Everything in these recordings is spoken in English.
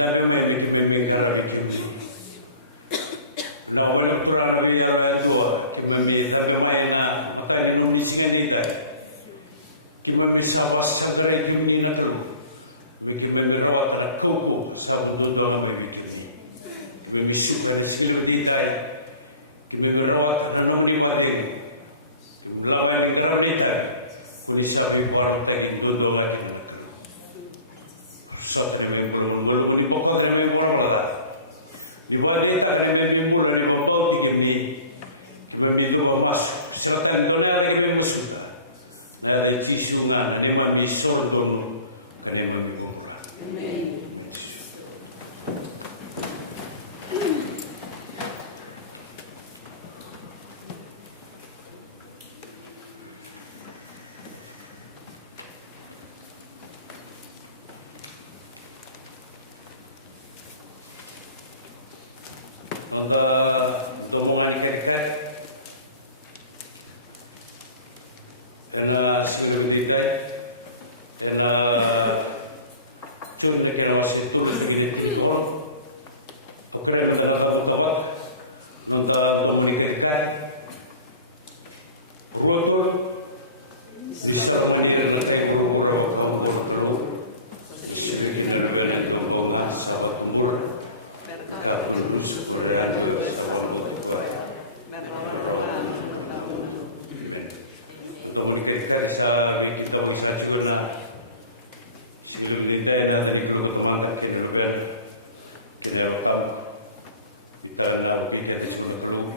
kita memang harap itu. Nah, orang orang yang dua, kita memang apa yang nomisikan kita. Kita sawas sagara ini nak lu. Kita rawat rakau sabun doang begitu. Kita super skill kita. Kita rawat nomor 5 deh. Kita lama kita rawat. Polis sabi parut lagi doang lagi. Satu ni belum boleh pokok ni belum ada. Di bawah dia tak ada minggu dan di bawah tiga ni, kita minta bapak seratan dunia lagi memusuhkan. Ada cisungan, ada mana misal dong, ada mana berkumpulan. Untuk domongan kita, karena sebelum kita, karena cuma kita masih itu begini tidur, oke dah mendapat kabar, untuk domongan kita, ruang bisa menjadi nanti buru-buru kamu buru-buru, sebelum kita dengan sahabat umur. Kalau dulu sebenarnya juga sama baik. Untuk mereka bisa kita bisa juga sebelum kita dari keluarga teman kita juga tidak utam kita nak kita di sana perlu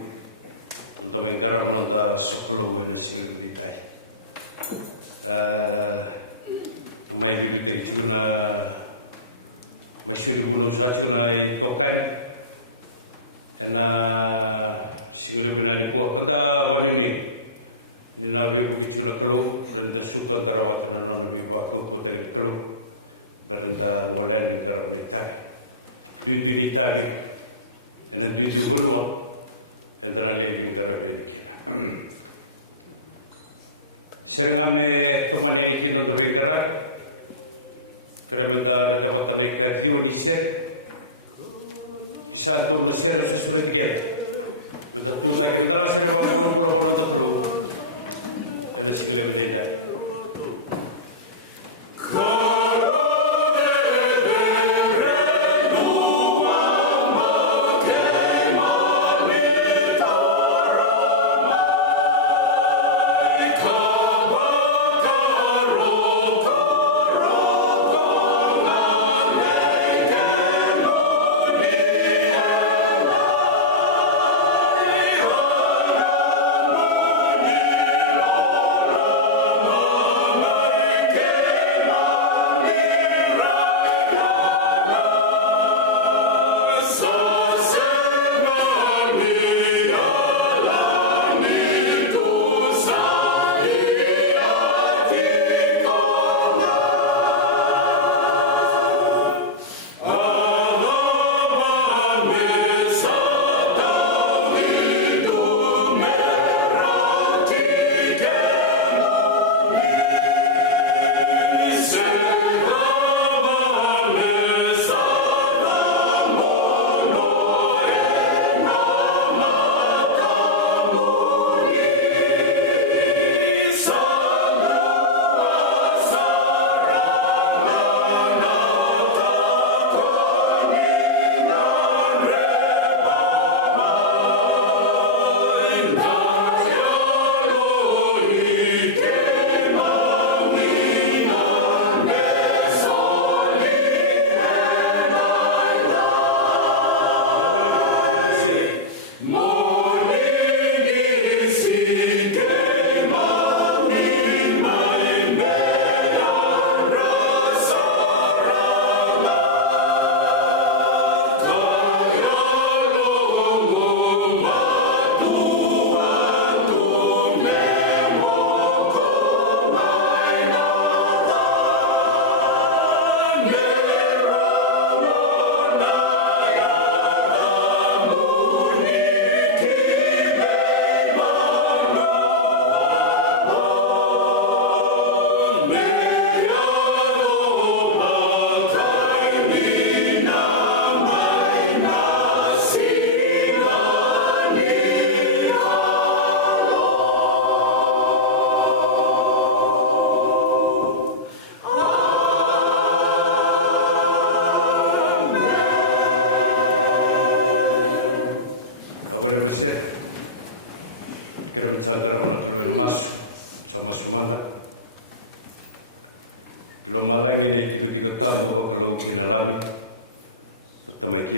untuk menggarap nota 10 sebelum kita. Kemarin kita di sana masih belum saja token karena sebelum berani buat kata awal ini nabi begitu nak keluar dan suka terawat dan non lebih bagus dari keluar pada modern dalam mereka duit tadi dan duit dulu dan dalam negara mereka. Sekarang kami teman ini kita untuk bergerak. Kerana dapat mereka teorisir, satu mesti ada sesuatu dia. Kita pun tak kita rasa dapat orang-orang terus. Ada sekali berbeza.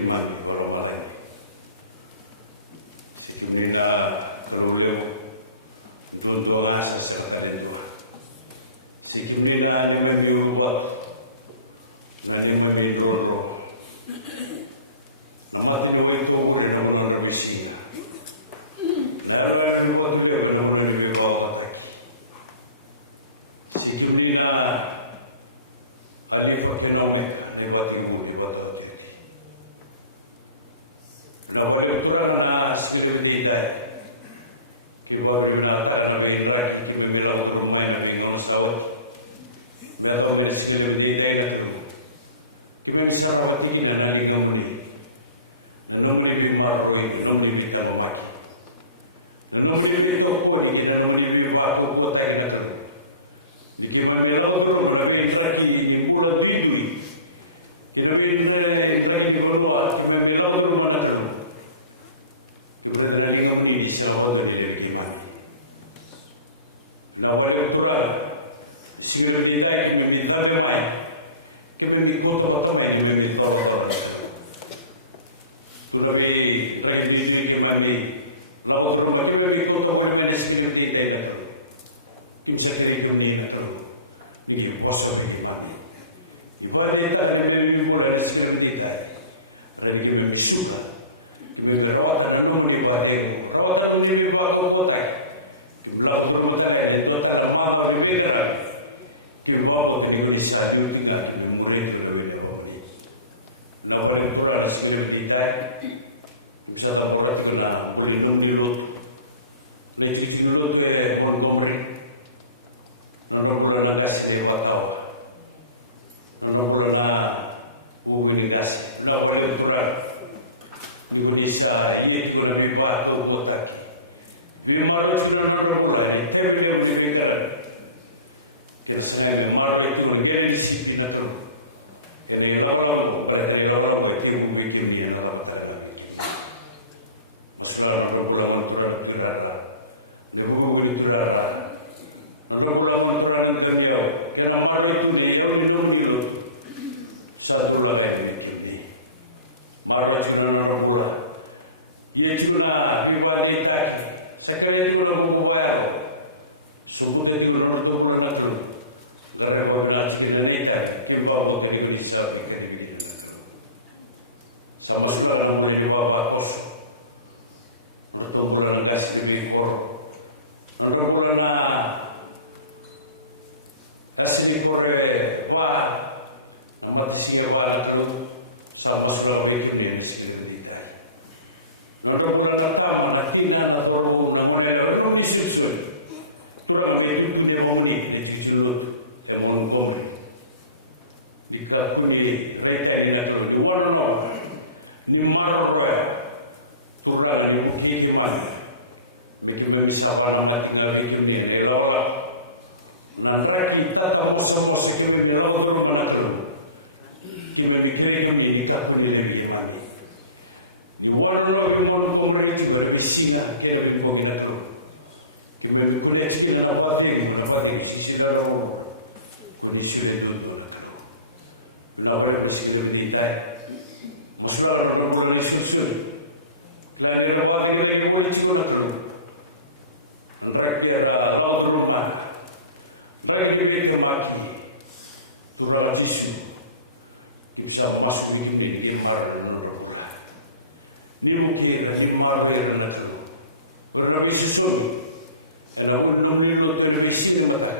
kimani para malai. Si kimina karuleu untuk asa serkali dua. Si kimina ni membiubat, nani membidoro. Nama tini woi tu boleh nama nama mesinga. Lalu lupa tu dia nama nama lebih bawah taki. Si kimina alif ekonomi ni bati ibu di bawah taki. Lalu doktoran mana sekali berdiri. Kibaru na takana be raki kibe mila motor mai na be non sawat ba to be sikele be dai na tu kibe misara wati na nali gamuni na nomuli be marroi nomuli be tano maki na nomuli be to ko ni na nomuli be wa ko ta na tu ni kibe mila motor na be raki ni pula didui kibe be raki ni ko kibe mila motor na tu Ibrahim lagi kami di sana pada di dalam iman. Lawan Quran, segera kita yang meminta bermain, kita minta kota main, kita minta kota. Tu lebih lagi di sini kami, lawan rumah kita minta kota boleh mana segera kita yang tu. Kita segera kami yang tu, ini bosnya beriman. Ibarat kita dengan kami boleh segera kita, lagi kami bersyukur. Kita rawatan nomor ibadah, rawatan nomor ibadah kota. Kita lakukan rumah tangga dan dokter dan mama berbeda. Kita bawa dari Indonesia dia tinggal di Murid itu lebih jauh ni. Nampak ni pura nasi kita bisa tak pura tu kena boleh nomor lut. Leci lut ke Montgomery. Nomor pura nak kasih watau. Nomor pura nak kubur kasih. Nampak ni pura Indonesia ia tu nak bimbang tu buat lagi. Bimbang itu nak pula ni. Tapi dia boleh berjalan. Kita senang bimbang itu nak jadi disiplin tu. Ini lama-lama, kalau ini lama-lama itu bukan ni yang lama tak ada lagi. Masalah nak pula manturan itu dah. Dia bukan itu dah. Nak pula manturan itu dia. Yang nama itu ni, yang ini nombor itu. Satu lagi ni. Marwa chuna na pula. Ye chuna biwa ni taki. Sekali itu na buku bayar. Subuh tadi kita tu pula nak tu. Kerana bawa chuna ni taki. Kimba bawa kali kali sahaja kali kali nak tu. Sama sudah kan boleh dibawa pakos. Orang pula nak kasih lebih kor. Orang pula nak kasih lebih kor. Wah, nama tisinga wah tu. Sama sudah begitu ni sekali tidak. Lalu pula nak tahu nak tina nak orang nak modal orang ni susun. Turun kami itu dia mau ni dia susun dia mau ngomong. Jika kuni reta ini nak turun, you want to know ni marah turun ni mungkin gimana? Begitu bisa apa nama tinggal itu ni ni lawak. Nanti kita tahu semua sekali ni lawak turun mana turun. Kita mikirnya kami ini tak pun dia lebih mani. Di warna lebih malu komersi lebih singa, kita lebih bogina tu. Kita lebih boleh sekian apa deh, sisi dalam kondisi itu tu nak tahu. Bila pada bersih lebih detail, masalah orang boleh susun. Kalau dia apa deh lagi boleh sih nak tahu. Antara kita laut rumah, mereka diberi mati, turun jisu. Bisa masuk ini di mar dan pula. Ni mungkin ni mar beran tu. Kalau nabi susun, namun namun itu lebih sini mata.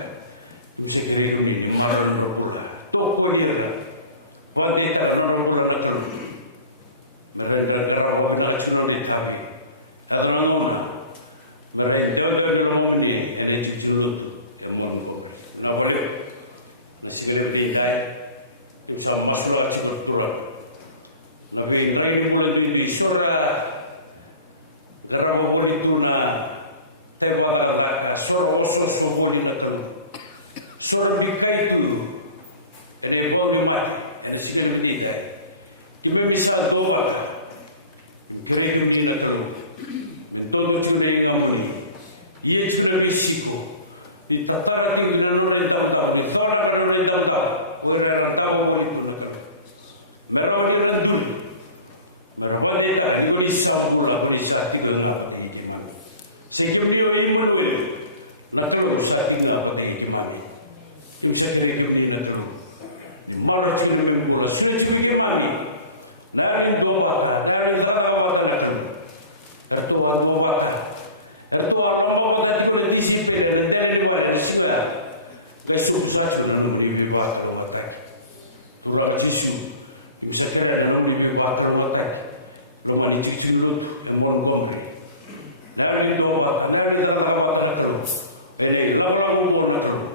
Bisa kiri kami mar dan pula. Toko dia lah. Buat dia tak dan pula nak tu. Mereka kerana wabila cuma dia tapi. Kalau namona, mereka jauh nama ni, ini cuci yang mau kau. Nak boleh, nasi beri dia. Itu sama masalah sebut turun. Tapi lagi boleh di sora dalam waktu itu na terbuat agak sora osos boleh nak terus. Sora bikai itu, ini boleh mati, ini sekian dia. Ibu misal doa, kira itu nak terus. Untuk curi yang amuni, ia curi bisiko. Di tatara ni nanonood tahu-tahu, di sana nanonood tahu-tahu, orang orang tahu boleh tu nak. Mereka boleh tak dulu. deta ni boli sambula boli sati ko na pati kimami se kimni o imo no na tro sati na pati kimami im se kere kimni na tro maro chini me bola sine chini kimami na ni do bata na ni tata bata na tro to wa do bata to wa mo bata ko de disi pe de de de wa de siba le su sa na no ni bi wa ko wa ta to ra disi bisa kena dalam menuju bakar wakai, rumah ini cuci dulu, emon gomri. Dari dua bakar, dari tanah bakar terus. Ini lama-lama pun nak terus.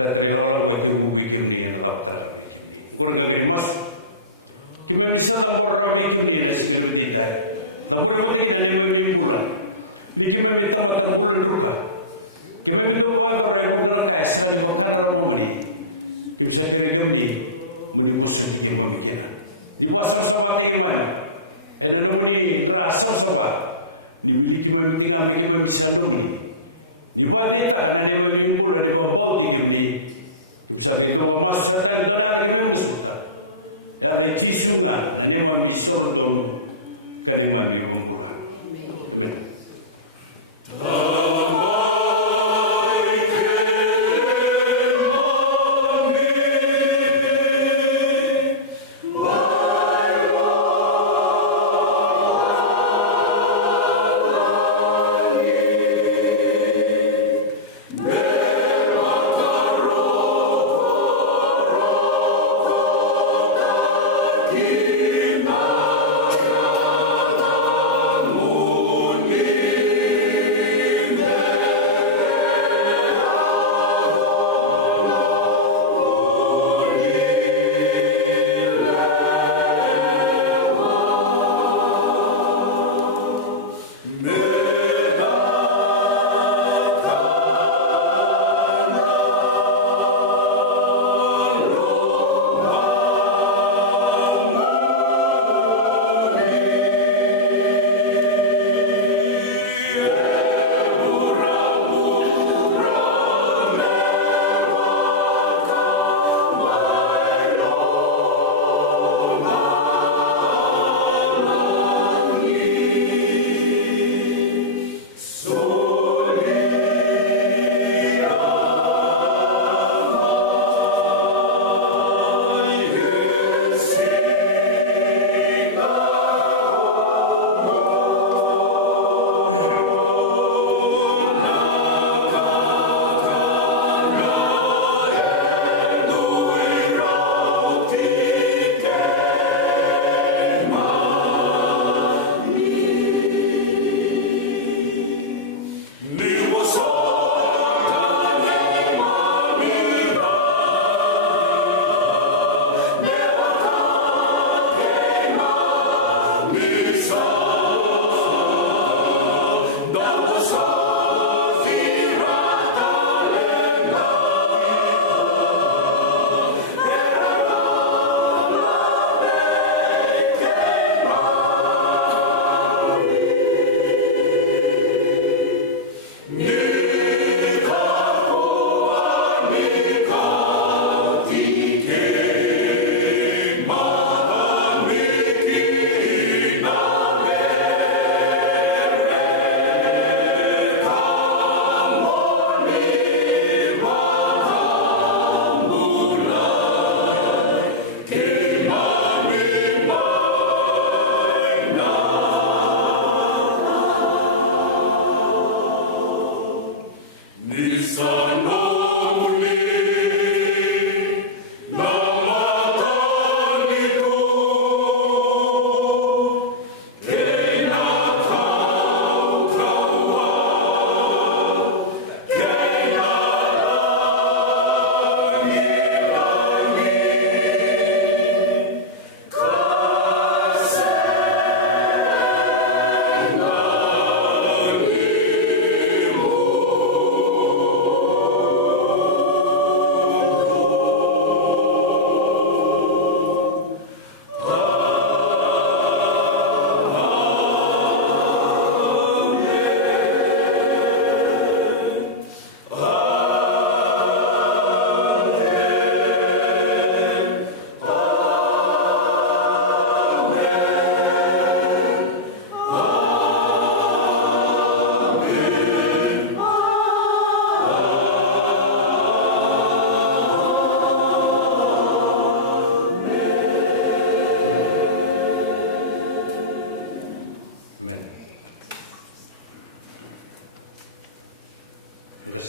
Dari orang baju buku ini yang bakar. Kurang kali mas, kita bisa lapor kami ini dari sekitar kita. Lapor kami kita ni menuju bulan. Kita minta batang bulan ruka. Kita minta bakar yang bukan kaya, di bakar orang membeli. Bisa kira kami muli bosan tiga pemikiran. Di masa sama tiga mana? Ada nomori terasa sama. Dimiliki pemikiran kita bisa nomori. Di mana dia karena dia mengimpul dari bawah tiga ini. Bisa kita memasak dan lagi memusuhkan. Dari cisungan, hanya bisa untuk kalimat yang membuat. Amen.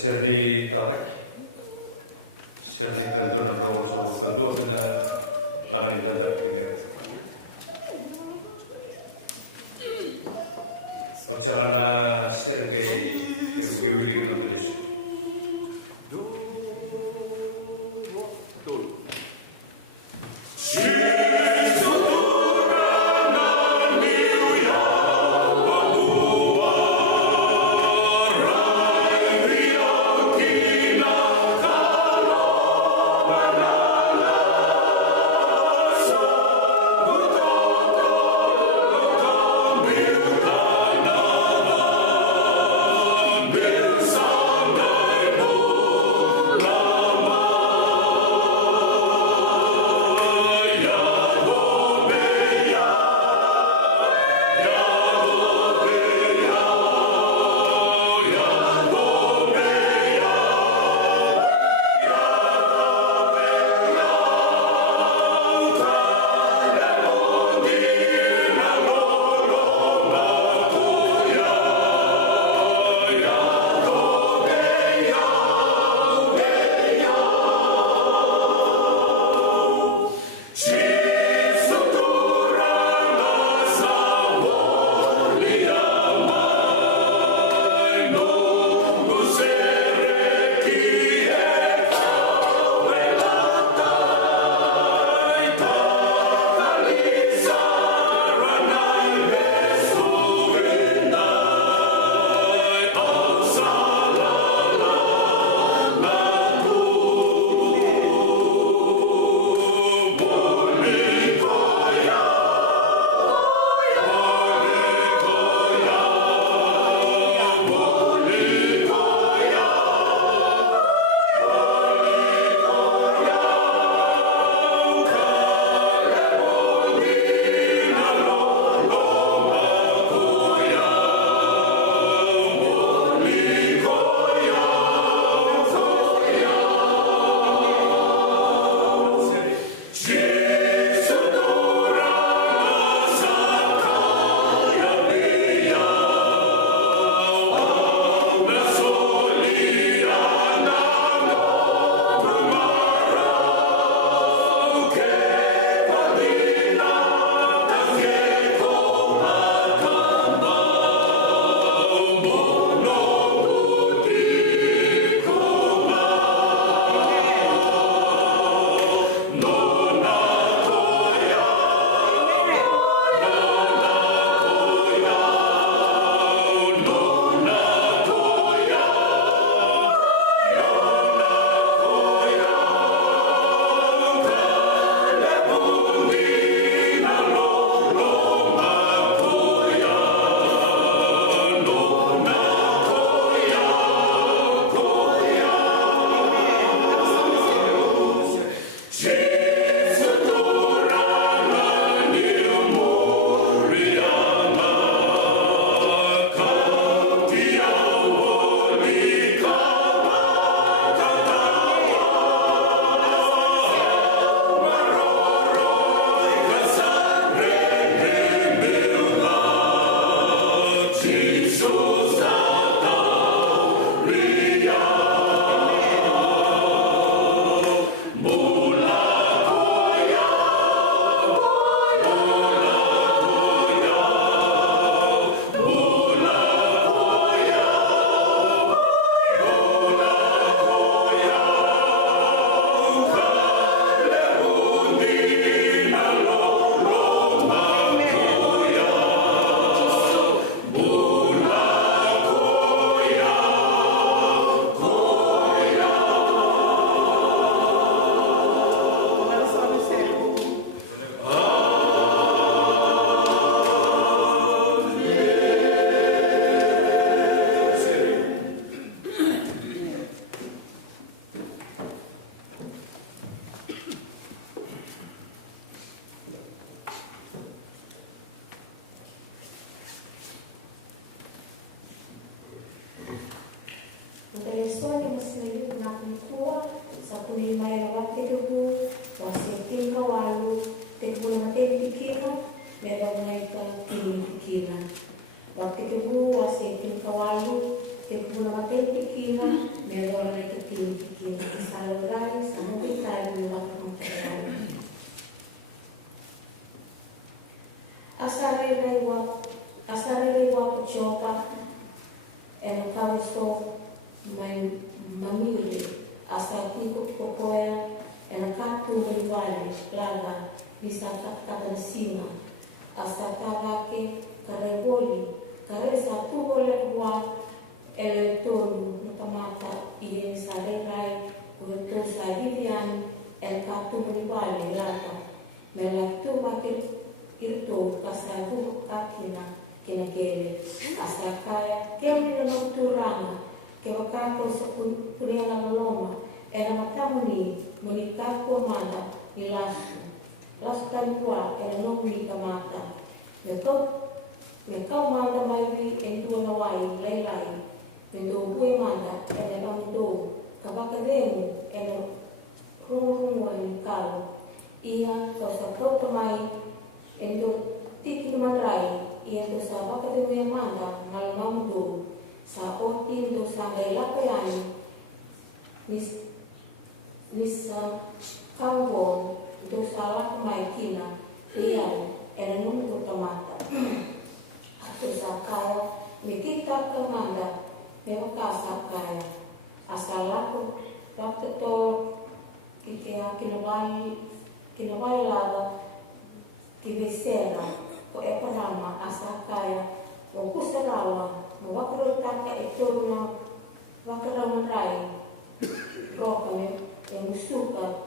Seri tarak, seri kantor dan rawat kantor sudah tangan datang ke. Acara seri ke tulis. Swali masilayu na kulikuwa sa kulimay na wakitubu wasiting kawalu tengkulo mateng pikiran meron na ito kiling pikiran wakitubu wasiting kawalu ke kula matei tikina, me ora na ke tikina, sa lorai, sa mokitai, me waka mokitai. Asarere wa kuchoka, and a kawiso, my mamili, asa tiko kokoya, and a katu rivali, laga, bisa kata singa, asa tarake, karegoli, karesa tubole wa, elektonu, nukamata, iye sarerai, ueto sa Vivian, and katu rivali, laga, melaktu wakil, irto kasabu kakina kina kele asakaya kele na turanga ke wakako sa kuria na loma ena matamuni munikako manda ni lasu tantua ena nomi kamata me kau manda maiwi entua na wai lailai mendo bue manda ena namudo kabaka demu ena rungu ni kalo ia kau sa kau tamai endo tiki marai endo sa baka de manda malamam do sa oti endo sa ngai lapayani nis kawon do sa lakumai kina iai ena nungu tamata ato sa kaya me kita ka manda me wakasa kaya asal laku waktu to kinawai lava kibesera ko eparama asakaya o kusarawa mo wakro taka ito na wakaraman rai roka me musuka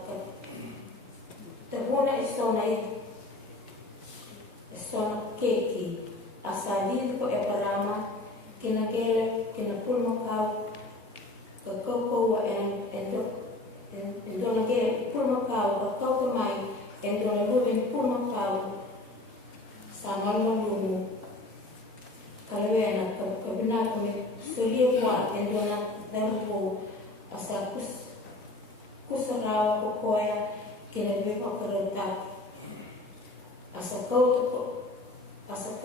tabuna isona keki asadil ko eparama kinakele kinapulmakau kakoko wa endo nagele pulmakau kakoko mai endo na lubin pulmakau sa malmalumu kalawena kabina kami sulia wa endo na darupo asa kusarawa kokoya kinabi pakarantak asa kauto asa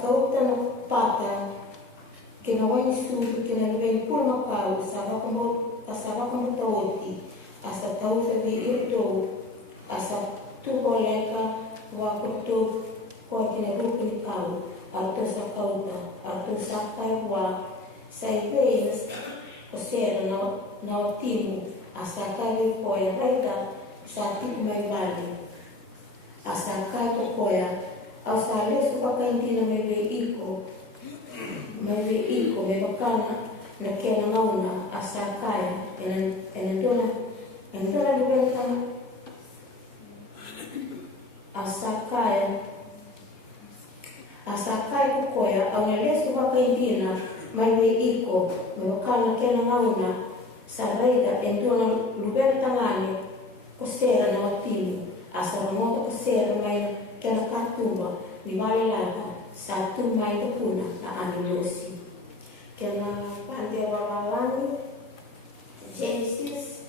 kauto na pata kinawai sudu kinabi pulmakau sa wakamo tawoti asa tawsa vi irto asa tuboleka wakutu ko kinarupi kau arto sa kauta arto sa kaiwa sa ipeis osera na otimu asa kai koya raita sa tipu mai vali asa kai koya asa lesu pakaintina mewe iko me bakana na kena ngauna asa kai enandona libentana asa kai kukoya au nelesu wakaindina maiwe iko me bakana kena ngauna sa raida endona libentangane kusera na watini asa ramoto kusera mai kena katumba ni vale lava satu mai tekuna na anulosi kena pande wamalani Genesis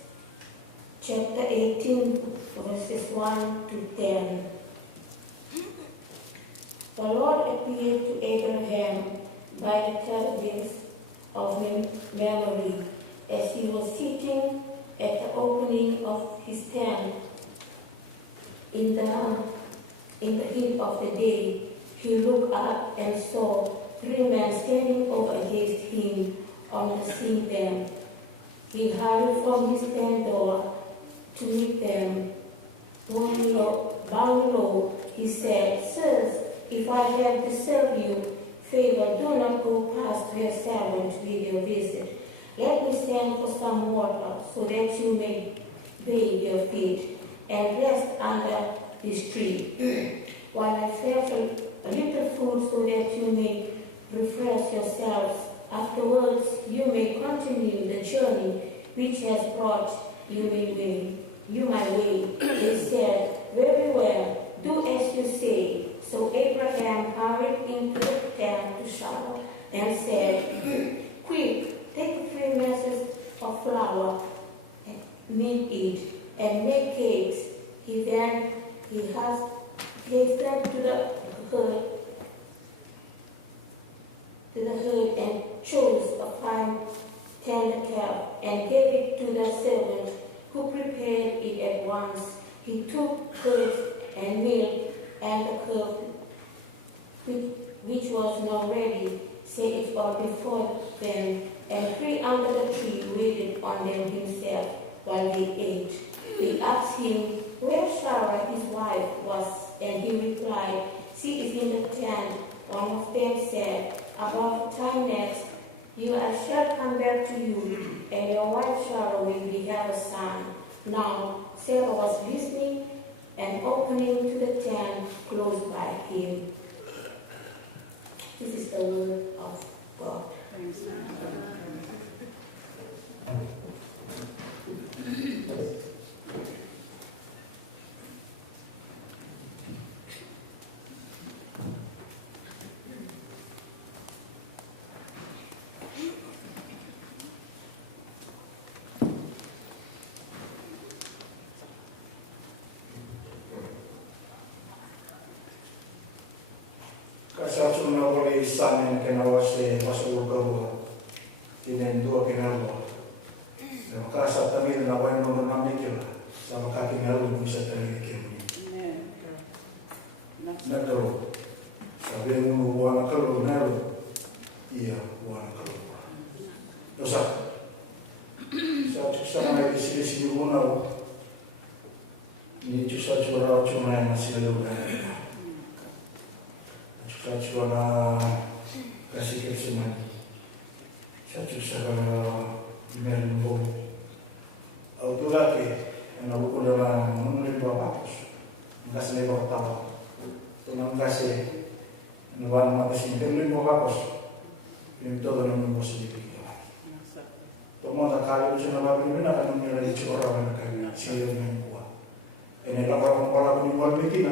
chapter 18 verses 1 to 10. The Lord appeared to Abraham by the terebinths of Mamre as he was sitting at the opening of his tent in the heat of the day. He looked up and saw 3 men standing over against him on the sea bank. He hurried from his tent door to meet them. Bowing low, he said, "Sirs, if I have to serve you favor, do not go past your servant with your visit. Let me stand for some water so that you may bathe your feet and rest under this tree, while I fare for a little food so that you may refresh yourselves. Afterwards, you may continue the journey which has brought you my way." They said, "Very well, do as you say." So Abraham hurried into the tent to Shiloh and said, "Quick, take 3 measures of flour, knead it, and make cakes." He said to the herd and chose a fine tender calf and gave it to the servant, who prepared it at once. He took curds and milk and the calf, which was now ready, set it all before them, and three under the tree waited on them himself while they ate. They asked him where Sarah his wife was, and he replied, "She is in the tent." One of them said, "About time next, I shall come back to you, and your wife Sarah will have a son." Now Sarah was listening and opening to the tent close by him. This is the word of God. Thanks. Kasasuna boleh isanin kena wase masuk gawa tinen dua kena lo. Dan kasa tamil na wain no namikil sama kaki ngalu bisa tamil kini. Nakalo. Sabi mo wana kalo nalo. Iya wana kalo. Dosa. Sa na isi muna ni chusa chura chuna na sila lo. Saya na kasih keseman. Saya meron po. Auto lagi, ang ko na menurut bapakos. Kasi may bapakos. Tunang kasi, nawan matasin din mo bapakos. Yung todo naman mo sa ibig. Tumang nakali ko siya na babin na kanong nilalitsi orang na kanya. Siya yung buwa. E nilakang pala ko ni Walmitina.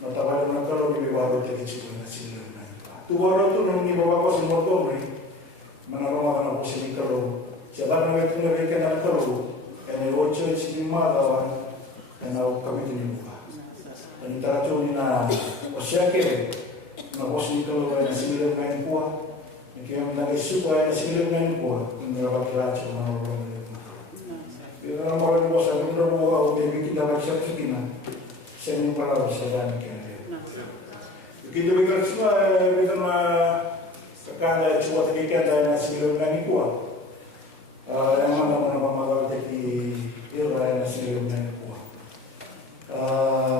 Natawa yung nagkaroon, ibiwaro tikit na sila na iba. Tuwaro ito nung ibawa ko sa Montgomery, manaramakan ako sa Nicaro. Siya ba nang ito na rin ka na Nicaro, kaya na 8 si Madawan, kaya na kami tinibuka. Dan itaratyo na o siya kere, na ko sa Nicaro ay nasilaw ngayon po. Kaya ang nag-isupa ay nasilaw ngayon po, kung narabakiratyo na marunong ngayon po. Pero naman ko sa mundo mo ako, kaya kita magsakikinan. Sa inyong pala sa dami kaya. Kita bilang semua bilang kakanda cuma terkikan dan sebelum nani kuat. Yang mana magal teki ira yang sebelum nani kuat.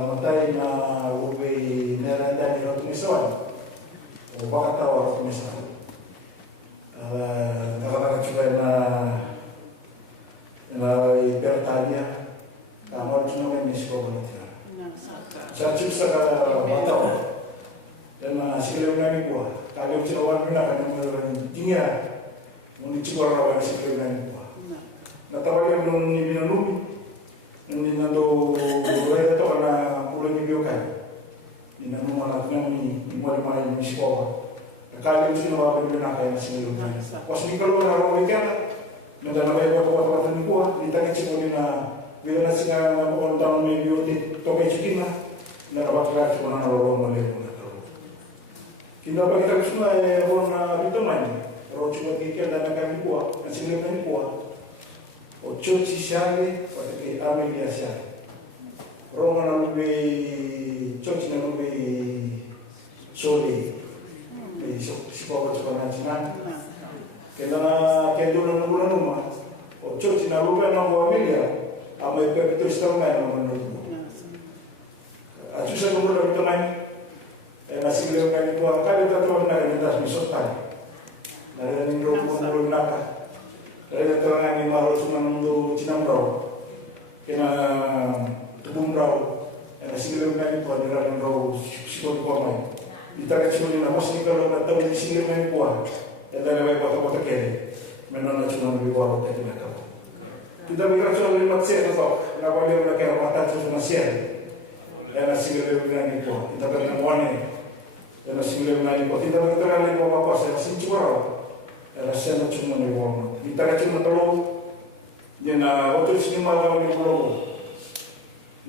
Matai na ubi neranda di rot misawan. O baka tawa rot misawan. Nakakaka juga na ibertanya. Kamu cuma ini sekolah nanti. Saya cipta batau dan sikile ngani kuah. Kalau cina wan mina kan tinggal, muni cikor rawan sikile ngani kuah. Natawa yang belum ni bina numi, ni nando boleh tu karena boleh dibiarkan. Ni nando mana ngani ni boleh main ni sekolah. Kalau cina wan mina kan sikile ngani. Pas ni kalau orang weekend, nanti nabai buat ni kuah. Ni tak cikor ni bila nasi nga orang may beauty to may chikin na nakapagkakit ko na narorong mali mo na taro. Kinapagkakit ko na orang dito man, pero cuma kikil na kami kuha, ang silang kami kuha. O chochi siyali, pati kay Amelia siyali. Roma na lubi, chochi na lubi soli. May sipapat sa panansinan. Kailangan kendo na nabulan numa. O chochi na lubi na Amelia. Amay pepito istorman ang menurut mo. At susah ko mula ito man, nasigaw ka nito ang kali tatuan na kanitas misotan. Narinig ro po mula naka. Narinig ito nga ni Maros ng mundo sinamraw. Kina tubong raw. Nasigaw ka nito ang niraning raw sikot ko may. Itagat siya nila, mas ni kalong na tawin sigaw ka nito ang. At nalaway bata-bata kere. Menon na siya ng biwaro kayo na tawin. Kita berkata lima sen atau nak boleh nak mata tu semua sen. Dan nasi goreng ni pun kita berkata wane. Dan nasi goreng ni pun kita berkata lagi apa saya nasi curau. Dan nasi nak cuma ni pun. Kita kan cuma telur. Dia nak waktu sini malam ni telur.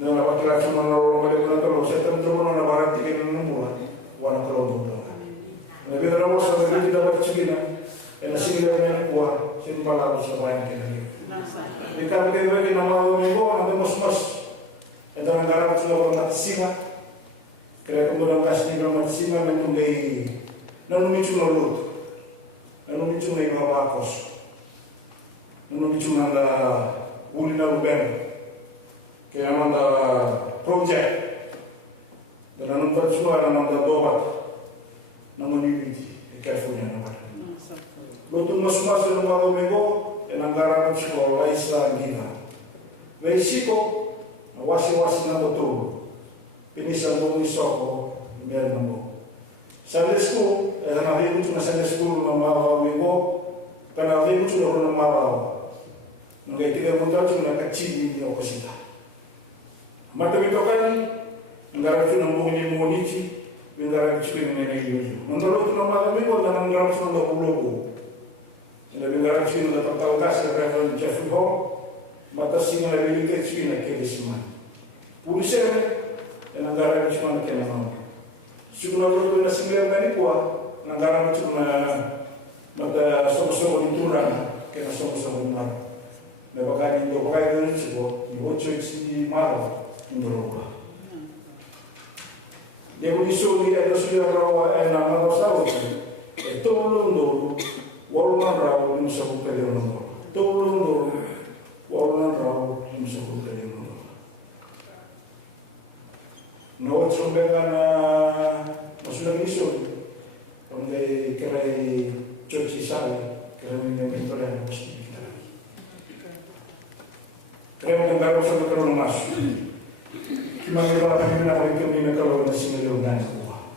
Dan apa kira cuma nolong ada bulan kalau saya tentu mana barat tiga nomor warna kalau dulu. Nabi Rasul sampai tidak bercakap, sini dia kuah, sini malah bersama yang kini. Di kami kita nama minggu, nanti mas, itu negara sudah bermata singa, kira kemudian kasih bermata singa menunggai, nanu micu lalut, nanu micu nai mabakos, nanu micu nanda ulina ruben. Kaya naman project dan naman semua naman dobat naman unity California naman. Lutung mas ng mga lumigo enanggaran ng sekolah Islam gina. Veisiko wasi-wasi na betul. Pinisan mo isoko meron mo. Sunday school nahimu na Sunday school ng mga lumigo kana nahimu na ng mga ngai tiga muntah cuma kecil di okosita. Mata mitokani ngara tu nambo ni monichi ngara chipin ne yuju mandoro tu namala migo na ngara tu ndo ulogo ina ngara chipin na tatalgas na reverend Jeffrey Hall mata singa na bilite chipin na kedisima pulise na ngara chipin na kenama suguna lo na singa ngani kwa ngara tu na mata somo diturang kena somo mar na bakani ndo bakani ni chibo ni ocho chi maro Ndoroba. Dia berisuri ada sudah rawa nama rasawa. Tolong dulu, walau rawa ini sebut kalian nomor. Tolong dulu, walau rawa ini sebut kalian nomor. Nawat sumbangan masudah isu, ondai kerai cuci sari, kerai menyentuh dan mesti kita lagi. Kerai mengenal sampai ke rumah masuk. Kimagagawa kami na kami nagkaroon na sinilungan kuha.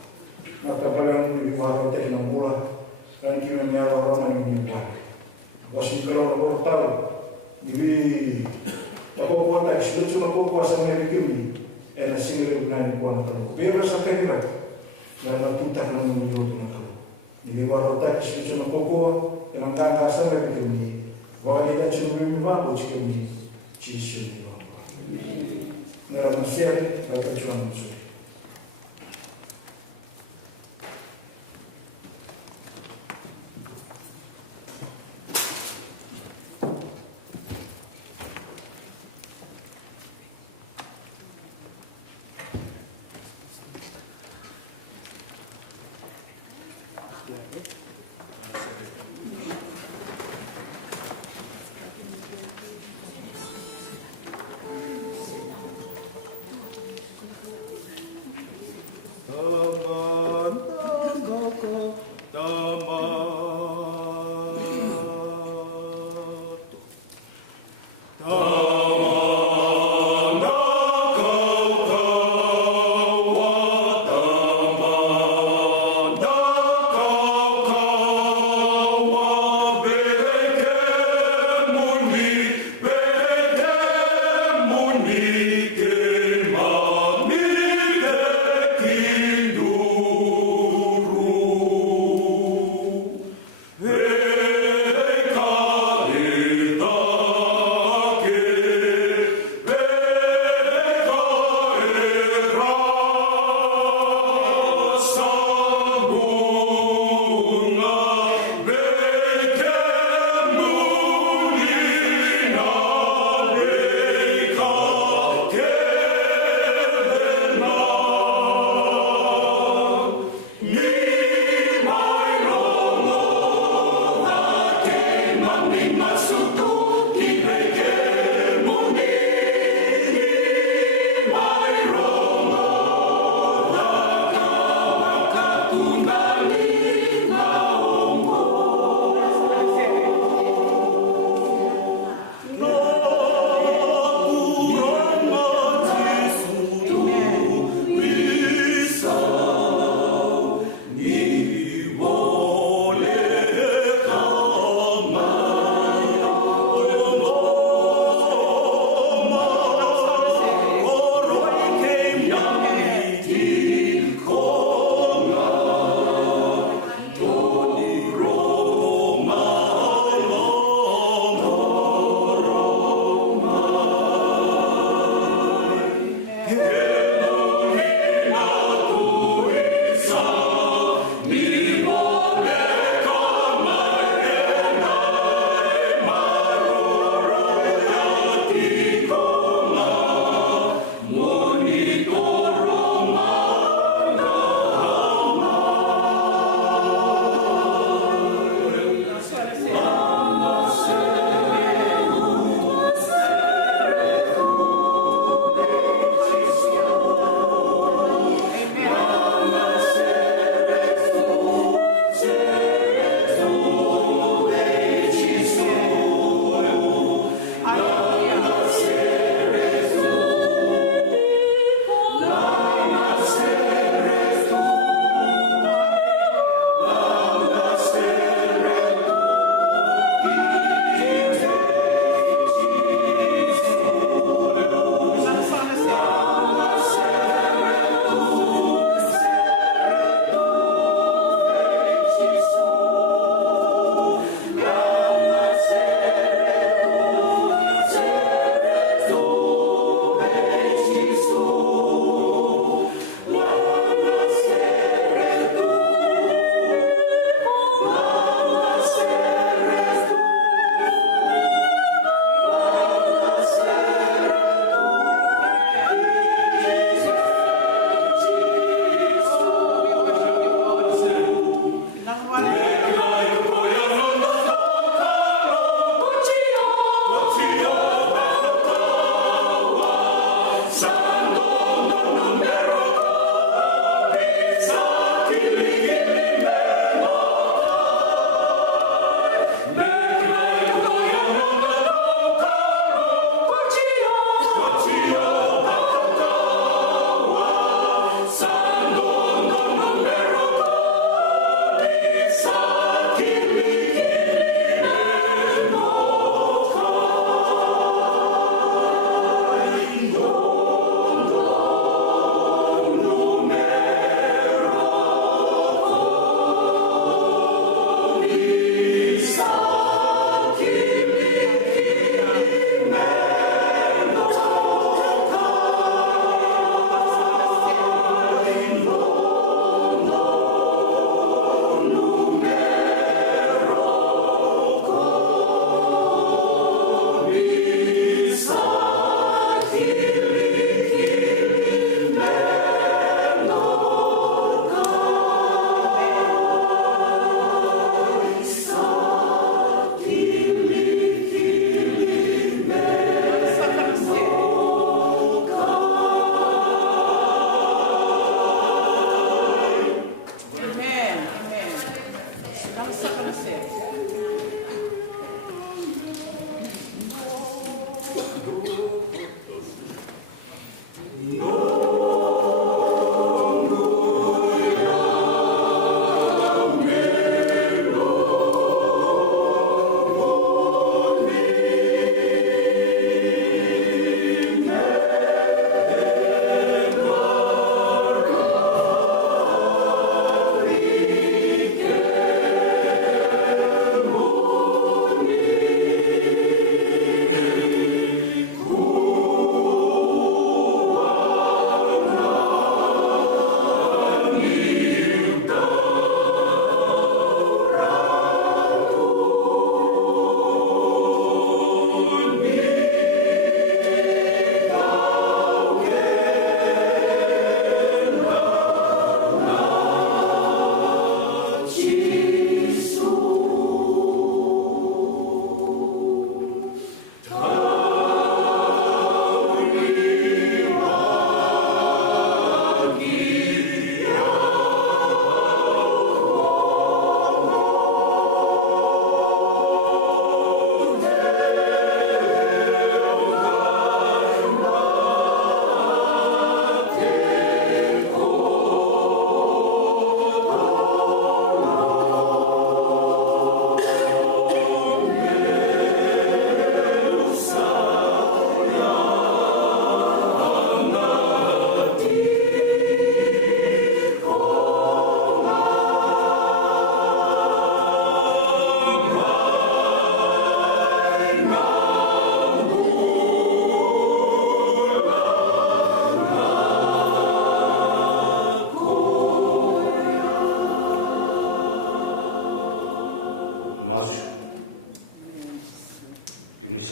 Nagkapalang iwaro tayo ng mula, kan kami mayaraw man yung iwan. Kasi nagkaroon na portal, hindi nakukuha tayo, silutso nakukuha sa mga kami, na sinilungan kuha na kalo. Pero sa kanila, na natutak ng minuto na kalo. Hindi iwaro tayo, silutso nakukuha, ang kakasa na kami, baka nila sinulungan mo, si kami, chisyo. Nella masiere la facciamo su.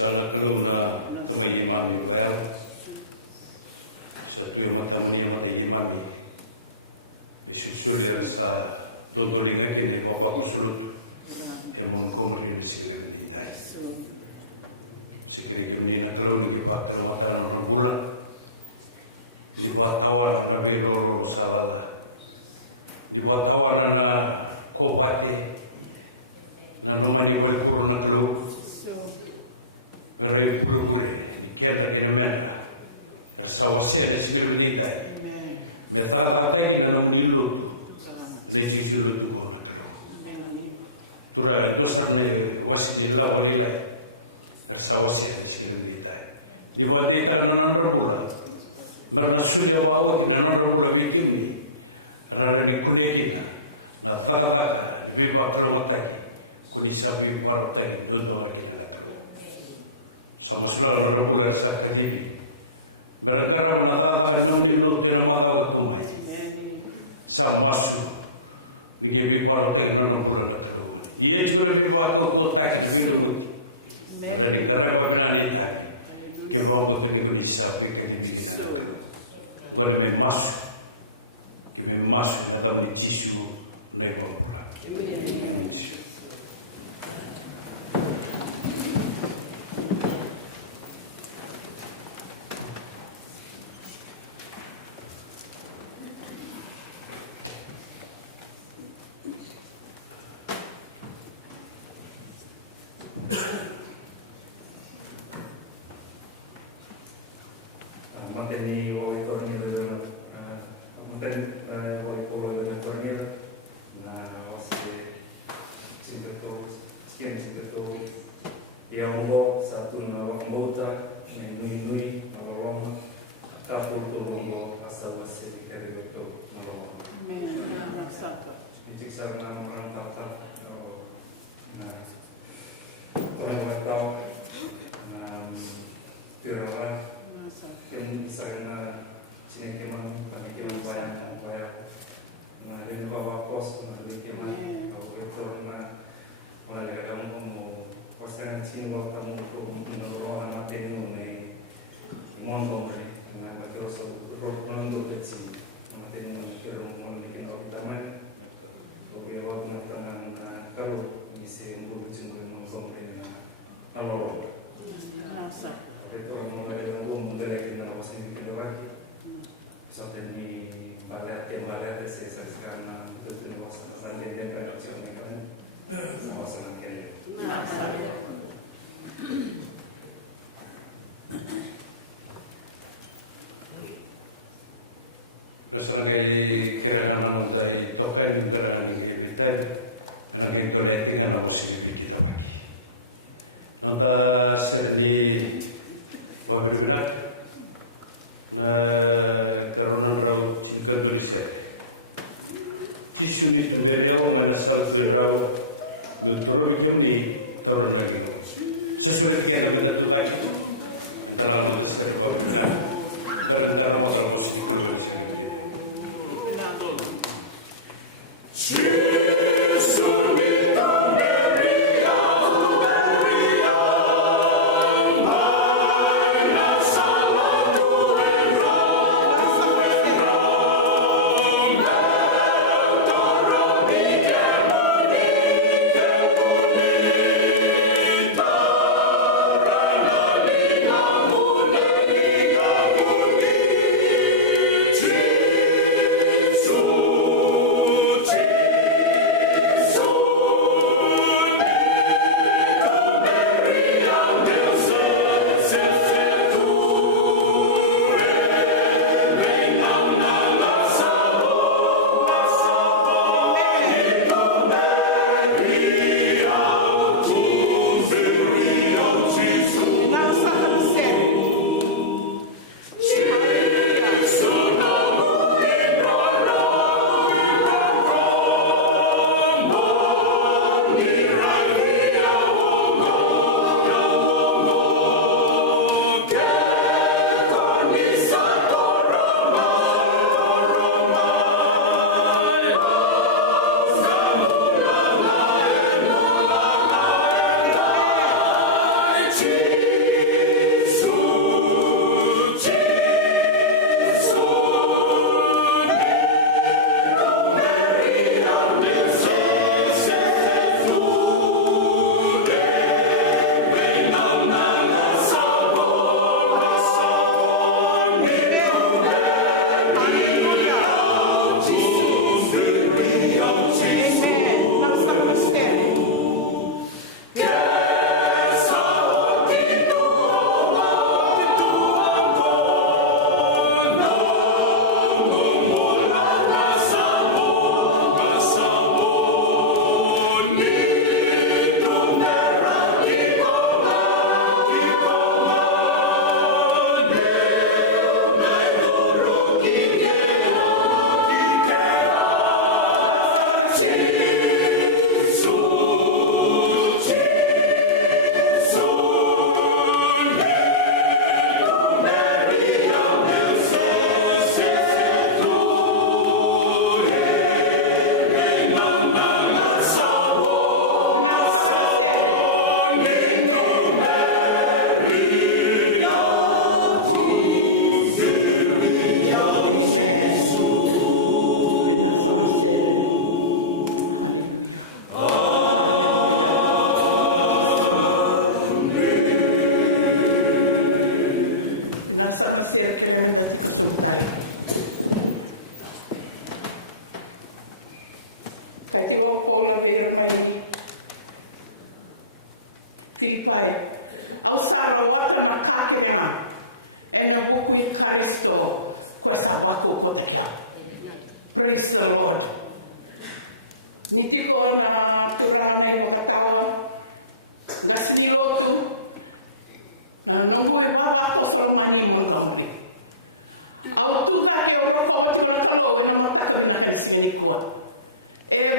Salah kalau na kami imami kaya sa tuyo matamu niya mati imami isusuliran sa dodoling na kini papa kusulut emon komunin sikirin inay sikirin kami na kalau di pa kalau mataran orang bulan di bawah tawar na beroro salah di bawah tawar na kopate na nomani boleh puro na kalau Rai pura-pura, kira kena mana, sawasia ada sebelum ni dah. Mereka apa yang kita nak melihat, rezeki itu tu mana kalau. Tura itu sebenarnya wasi di luar boleh lah, sawasia ada sebelum ni dah. Di bawah dia kan anak rambulan, kerana sudah bawa kita anak rambulan bikin ni, kerana di kuliah kita, apa-apa, lebih bakal mata, kuliah sapi partai, dua kita. Sama sekali orang boleh rasa kediri. Gara-gara menatakan nom dulu kena mahu ketumai. Sama masuk. Ini biar orang non boleh berterus. Ia juga biar orang tak terbiru. Dari cara bagaimana ini tadi. Kita orang tu kita disapi kediri. Kalau masuk, kita masuk dalam jisu naik pula. Mateni o tornil mateni o polo de tornil na osse sinteto skin sinteto ia umbo satu na wambota na nui na roma kapul to umbo asa wase kere beto na roma Amen. Itu sarana orang tata na orang bertau na tirawa yang sarana sini keman kami keman bayang na rin bawa pos na rin keman au itu na wala kadang mo posan sini waktu kamu tu menurut mati nu ne imon komre na makro so rot nando tetsi mati nu kero mon bikin au taman oke waktu na tangan kalau misi ngulu jenggo mon komre na aloro itu orang mengenai orang mengenai kita apa sih kita lagi sampai ni balik saya sekarang itu wawasan santai dan redaksi orang kan wawasan kiri. Terus orang kira kan dari token dari kita, anak itu lagi kan apa sih kita bagi. Nanti sedih Wabibunat Karuna Rau Cinta Tulisya Kisumi Tunderio Manasal Zirau Gultoro Kami Tauran lagi sesuai dengan yang mendatuk lagi dalam masa sekolah dan dalam masa musim Eucharisto, questa Bakupoteca. Praise the Lord. Niti ko na turang na yung katawa, na siniloto, na nungguhin baba ko sa rumani mo kami. Au tu kari o kako ti na kalo na mataka na kansi ko.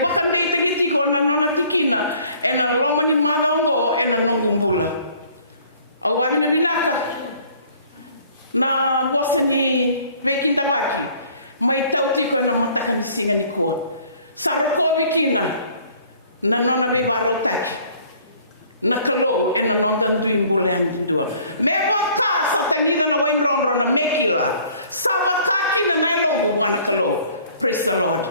Baka ni kaditi ko na mga tikina na romani mago na nungumbula. Au wani na binaka na bosa ni Betty Tabaki. May tauti ko na mataka kansi ko. Sabe ko bikina na nona di balotaki. Nakalo na mga duwing buwan. Never pass at kanina na way rondo na mekila. Sama taki na nayo kung nakalo. Praise the Lord.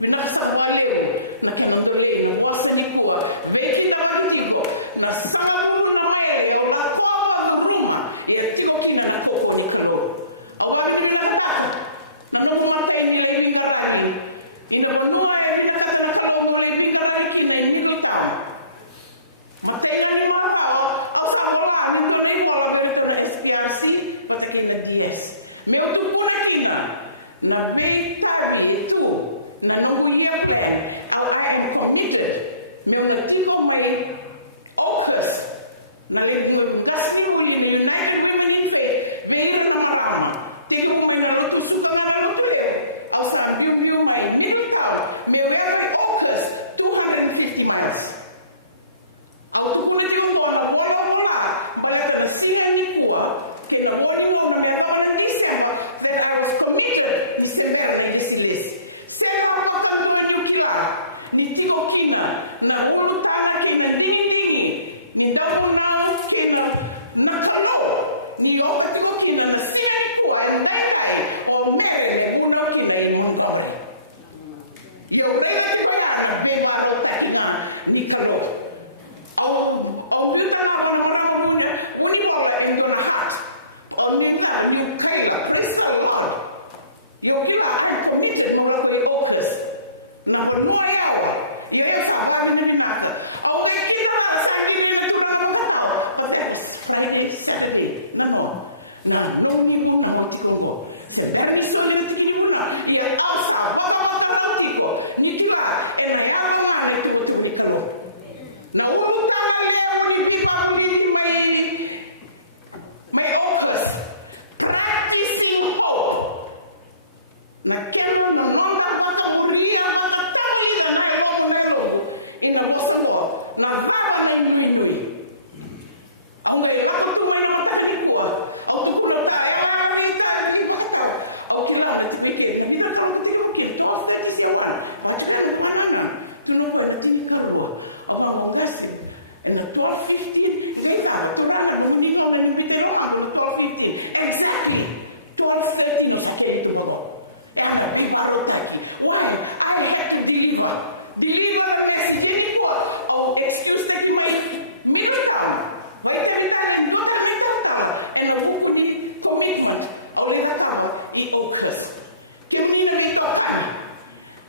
Minasa baliw na kinondole na buwasa ni kuwa. Beki na magitiko na sama mungu na maere o na kowa nuruma. Tiko kina na koko ni kalo. Au bali minataka na nukumaka inila iwi katani. Ina banua minataka na kalo mole iwi katani kina inilo tao. Makanya ni mga tao, ang sawa kami ito na yung mga na SPRC, patagay na DS. May utupo na kina, na very tabi ito, na nungulia plan, I am committed. May unatiko may AUKUS, na gasli muli na United Women in Faith, may na marama. Tiko ko may nalutusuka na nalutulit. Ang sabi mo may middle town, may AUKUS, 250 miles. Autokulitivo na bola malata singa ni kuwa ke na boni mo na meron na December that I was committed December na desilis. Sema kwa kanuna nyukila ni tiko kina na ulu tana kina dini ni damu na kina natalo ni oka tiko kina na singa ni kuwa ndai o mere ne kuna kina imongawe. Yo rega tiko na beba ro takina ni kalo. Au buta na wana mune wani wala endo na hat. Au minta ni kaila praise the Lord. Yo kila I'm committed mo la ko AUKUS. Na panua yawa. Yo fa ba ni minata. Au de kila na sangi ni tu na ko tao. But that is Friday, Saturday. Na no mi mo na tikombo. Se dani so ni tikombo na. Ya asa baba tiko. Ni tila ena ya ko mane tu ko kalo. Na ukutana leo ni pipa kuliti may AUKUS practicing hope. Na kero na nonda baka muria baka tawi na nayo leo ina bosango na baba na nyumbani. Au le bako tu mwana mataka kwa au tukuna ka ewa ni baka au kila na tipeke na kita tamu tiko kile to after this year one wachana kwa nana tunakuwa nchini kalua aba mongasi na 12:15 ngeka tunana muniko na nipitero hapo 12:15 exactly 12:13 no sakeni to babo and a big parotaki why I had to deliver the message ni kwa au excuse take my middle time why tell me not a middle time and a buku ni commitment au le kama I AUKUS kimina ni kwa pani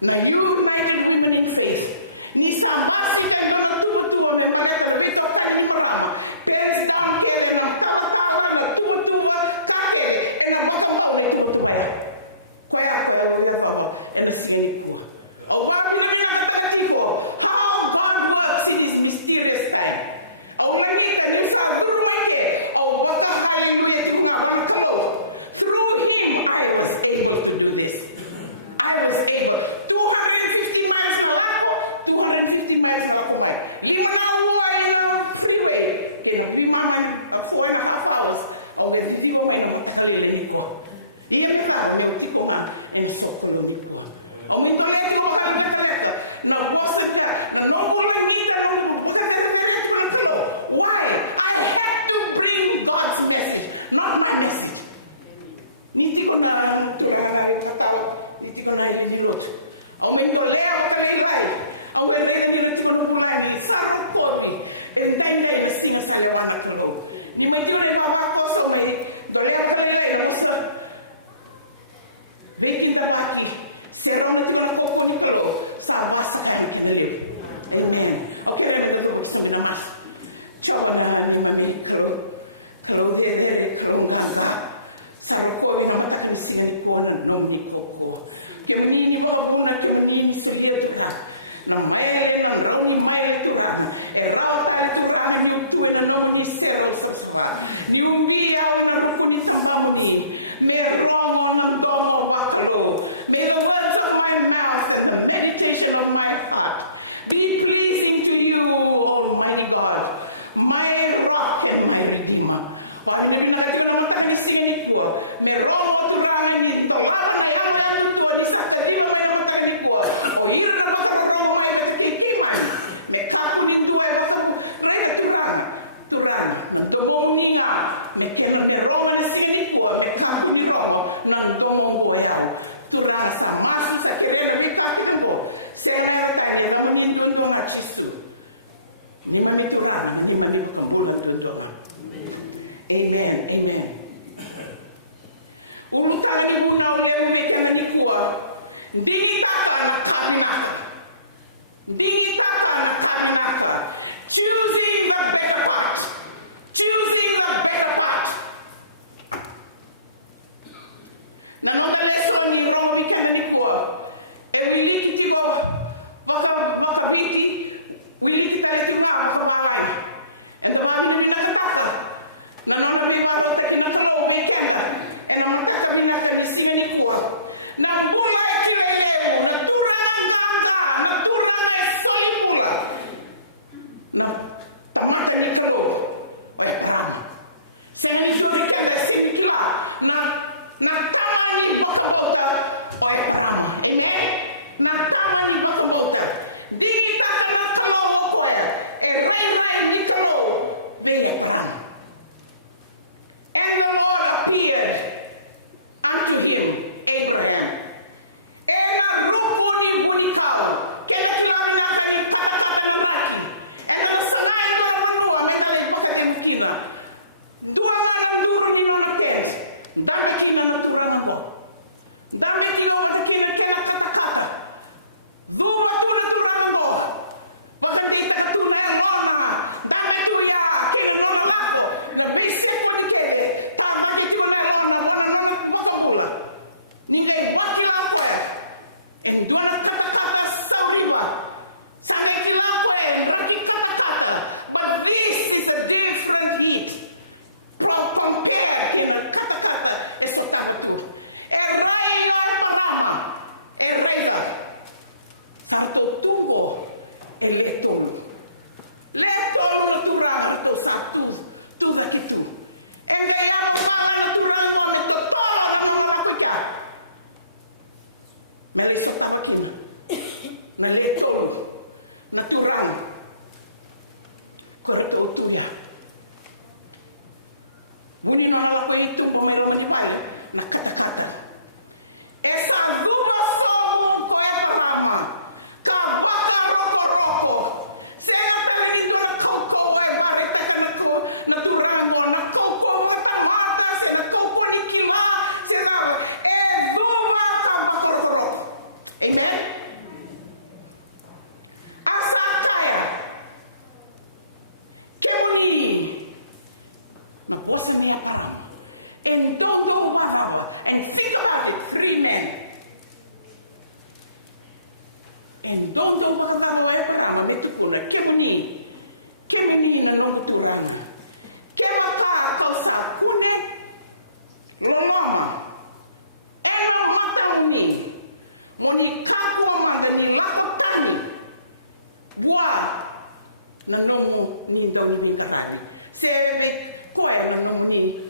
na United Women in Faith ni samasi kaiona tu wamepata vitu kali programa pesa kama kile na kama na tu take na baka ole tu kaya kwa ya kama NCA au kama vile na takatifu how God works in this mysterious time au nani kanisa through wake au baka hallelujah tunapana todo through him I was able to do this. I was able 250 miles na lako 250 miles na kubai lima na uwa freeway pimama 4.5 hours au getivo meno mtakalele niko ile kama meutiko na en sokolo niko au mitolea kwa kabisa na bosa na no kula ngita no kuka why I had to bring God's message not my message nitiko na mtokana tiko na ililot au mentolea wakalai au wewe ni tiko na kulani sana kopi endanga yestima sale wana tolo ni mwitio ne papa koso me dolea wakalai na kosa beki tabaki serona tiko na kopo ni kolo sa wasa kan kinele amen okay leo ndio kusoma na mas choba na ni mami kolo de kolo ngamba Sana ko ina matakan sinen ko na nomni ko. Kemini mo abuna kemini seliya na maere na rauni maere tuha. Rauta tuha ni utu na nomni sero satwa. Ni umbia una rukuni sambamuni. May wrong on gomo wakalo. May the words of my mouth and the meditation of my heart be pleasing to you, Almighty God, my rock and my redeemer. Wala na binalagay na matangin singin ko. May wrong o turangan nito. Wala na yan ito. Di sa tarima may matangin ko. O hiro na matarong may katitikiman. May kakunin ko ay reka turang. Nagdomong niya. May wrong na singin ko. May kakunin ko. Nagdomong ko ayaw. Turang sa masu sa kirena. May kakunin ko. Saya kaya naman yung doon na chisu. Ni mani turang. Ni mani kambulan doon. Amen. Amen. Ulu kali muna ule umekana ni kuwa. Ndini kaka na kami naka. Ndini kaka na kami naka. Choosing the better part. Choosing the better part. Na nonga leso ni romo mikana ni kuwa. Wiliki tiko makabiti. Wiliki kale kima marai. Endo mami ni nakakaka. Na nona mipado teki nakalo wekenda. Eno mataka minaka nisingeni kuwa. Na mbula ya kila leo. Na turana nganga. Na turana esoli mula. Na tamata nikalo. Oya parama. Senga nishuri kenda sini kila. Na tamani boka. Oya parama. Amen. Na tamani boka. Digi kaka nakalo mokoya. Rai nikalo. Bele parama. And the Lord appeared unto him, Abraham. And a rupuni bunikao. Kenda kilami naka ni kata na maki. And the sanay ko na manua. Mena ni boka ni mukina. Dua nga nduro ni nonoket. Dami kina natura na mo. Dami kina matakina kena kata. Duma kuna tura na mo. Baka di ka tuna ngona. Dami tuya. Kina nono lako. Na bise kwa ni kede. Tama ni tuna ngona. Mwana mwana nile waki lako ya. En duana kata sauriwa. Sane kilako ya. Raki kata. But this is a different heat. Compare kina kata. Eso tu. Eraiga parama. Eraiga. Sarto tubo. Eletolo. Letolo naturale to satu. Tu daqui tu. Ele é uma natural momento todo na África. Mas ele só estava aqui. Mas ele é todo. Natural. Correto tu ya. Muni não ela foi tu como ela me pai. Na kata. Essa dupla só não é para mama. Kabaka roko. Saya tadi na koko wa bareta na turango na koko mata se na koko ni kila se na duma kabaka roko. Amen. Asakaya. Kemuni. Na posa ni apa? And don't know about and think about it, 3 men. And don't know what Abraham metukula kemuni na noturana. Kemata kosa kune lomama. Ema matauni. Moni kaku amanda ni lako tani. Bua na nomu ni dauni tarani. Sebe koe na nomu ni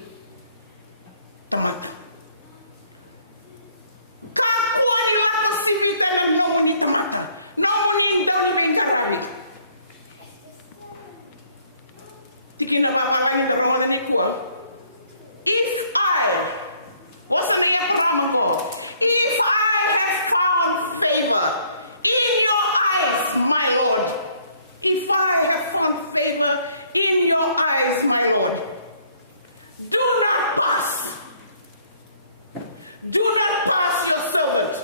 tamata. Kakuwa ni lako sivita na nomu ni tamata. Nomu ni dauni tarani. Tikina mamagani tarona ni kuwa. If I, what's the Abraham for? If I have found favor in your eyes, my Lord. If I have found favor in your eyes, my Lord. Do not pass. Do not pass your servant.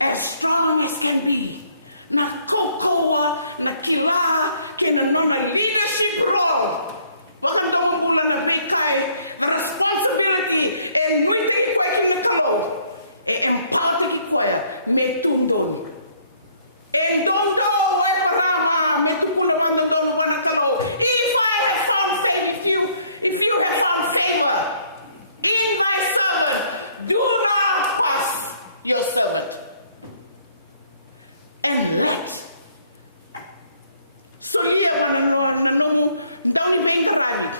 As strong as can be. Na kokoa, na kila, kina nona leadership role. the responsibility and we take it and part of me tundo. And don't go where Parama, me tu puro mando do wanakalo. If I have found favor, if you have found favor in thy servant, do not pass your servant. And let. So here, don't make a rabbit.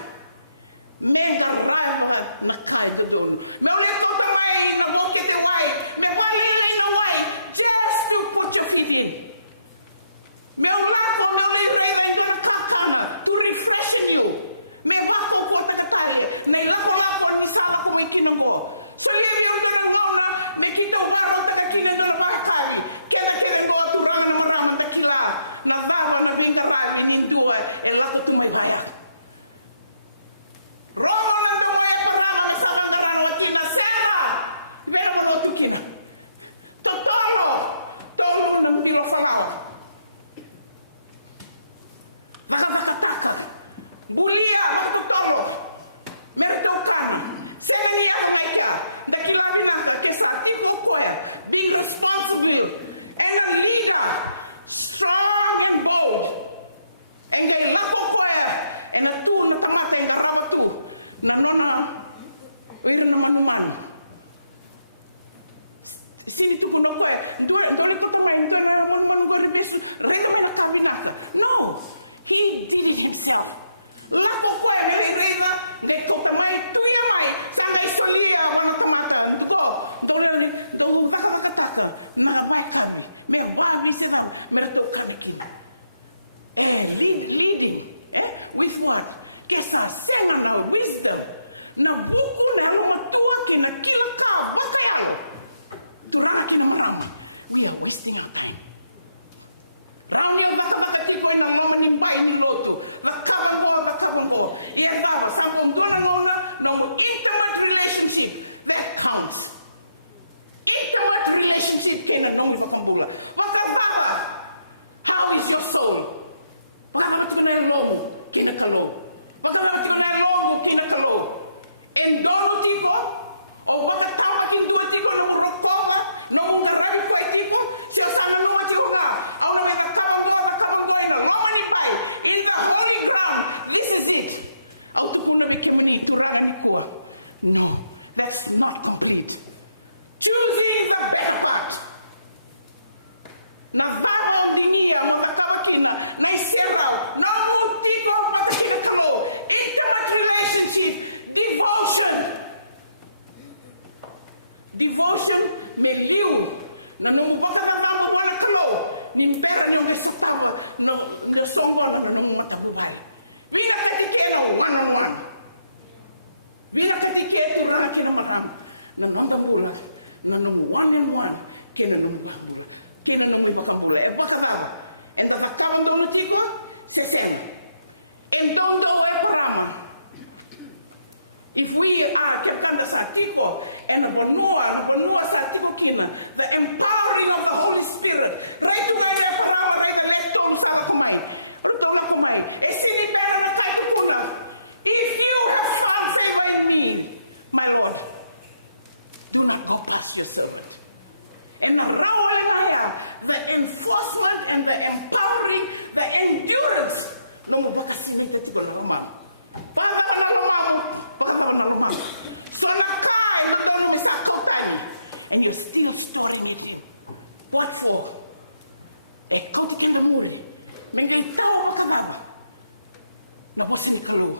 Make a rabbit, not kind of do. No, let go away, no, don't get away. Me why in the way, just to put your feet in. Me unako, to refresh you. Me bako po tayo. Me lako ni sana ko may kinungo. So leave you alone, me kita waro taga kinungo bakari. Kaya ko turang na marama na kila. Na dava na minga rabi nindua e lago tu may bayan. Roma na dawa e panama sa mangarawati na sera. Mera mo do tukina. Tolo na mbilo falawa. Bakataka. Bulia bakatolo. Mertokan. Seri America. Na kila binata kesa tipo kwe. Being responsible and a leader. Strong and bold. And they love and a two na kamate na rabatu. Na nona. Pwede na manuman. Sini tu kuno kwe. Ndoli ko kama ndo na manuman ko na besi. Reka na kaminata. No. He did it himself. Lapo kwe mele reza. Ne toka mai tuya mai. Sanga solia wana kamata. Ndo vakataka. Mana mai kami. Me bami sena. Me toka niki. Leading. With what? Kesa sema na wisdom. Na buku na loma tua kina kila taa. Bata yalo. Durana kina marama. We are wasting our time. Rami ang nakapagatipo ay naloma ni Mbai ni Loto. Rakabang ko. Iyazawa, sa kung doon na intimate relationship, that counts. Intimate relationship kaya na nung sa pambula. Wakababa, how is your soul? Wakababa na yung lomo, kinakalo. Wakababa na yung lomo, kinakalo. And doon tipo, o wakatawa kintuwa tipo, nung rokoba, nung narabi kwa tipo, siya sana nung matiko ka. Au na may in the holy ground, this is it. No, that's not complete. Choosing the better part. Na varo linia wakatawa kina na isera na mutiko patakina kalo. Intimate relationship, devotion meliu na numpota na vamo wana kalo. Nimpera ni umesatawa na songo na numatabuhay. Bila katikeno one-on-one. Bila katikeno rana kina marama. Na numatabuhay. Na num one-on-one. Kena numatabuhay. Kena numatabuhay. E bakala. E tafakawa ndo tiko. Sesen. E ndo e parama. If we are kekanda satiko and bonua satiko kina, the empowering of the Holy Spirit, right to where parama right the left on sarakumai. If you have found favor in me, my Lord, do not go past yourself. And around the enforcement and the empowering, the endurance. And you're still struggling with him. What for? A coach muri. Mengenikawa makanaba. Na pasing kalo.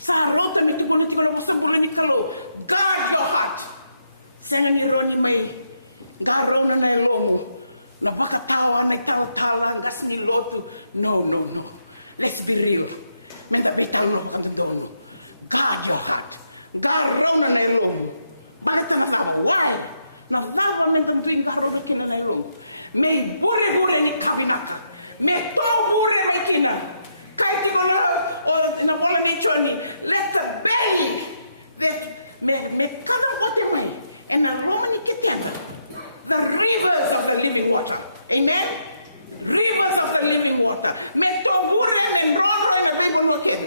Sa rote metukulitiwa na pasang kalo. Guard your heart. Sema ni roni may. Garo na ilongo. Na pakatawa na tawa ngasini lotu. No. Let's be real. Mega betawa kang guard your heart. Garo na ilongo. Bakit ka makaba? Why? Na dapat mentutuin garo na ilongo. May bure ni kabinata. May to bure kina. Kaya tinono o inapola ni choni. Let the belly me kata bote mai. And na roma ni kitianga. The rivers of the living water. Amen. Rivers of the living water. Me to bure and roma ya bebo no ke.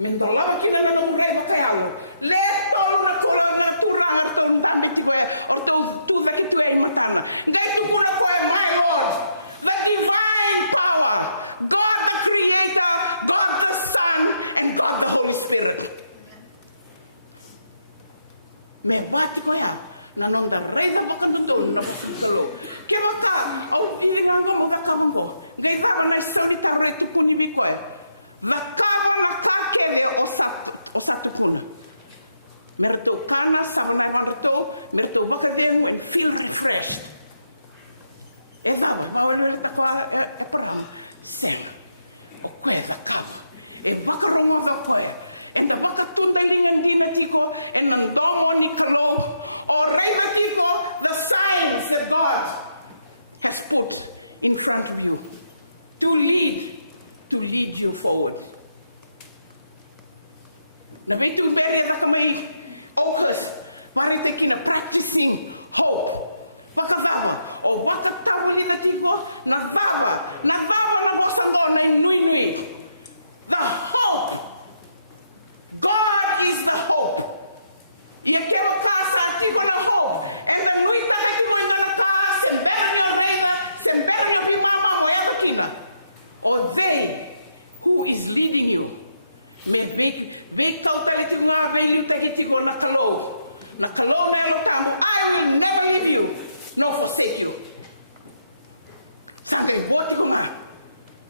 Mendolava kina na murai bakayalo. Le tolu na turana kontami tuwe or tu veki tuwe matana. Ngai tu puna koe my Lord, the divine power, God the Creator, God the Son, and God the Holy Spirit. Me batu koe na nonda reza makan tutulu na tutulu. Kemaka au ini ngamo ngakamungo. Ngai tara na salita re tukuni ni koe. Vakama matake ya osatu puni. Merito kana sabona merito bakadeng when feel refreshed. Eva, bawa na kwa sen. Okweza kafu. E bakaromo vakoe. And the bakatuna ni tiko and the gomo ni kalo or tiko the signs that God has put in front of you to lead you forward. Na betu bere na kami focus para taking a practicing hope. Pakavava o pakakawini na tipo na vava na bosango na inui. The hope. God is the hope. Yekewa kasa tipo na hope. And the nui taka tipo na kasa sembernyo bimama o yakutina. Or they who is leading you may be totally to know very integrity or nakalo na come. I will never leave you nor forsake you. Sabe what you want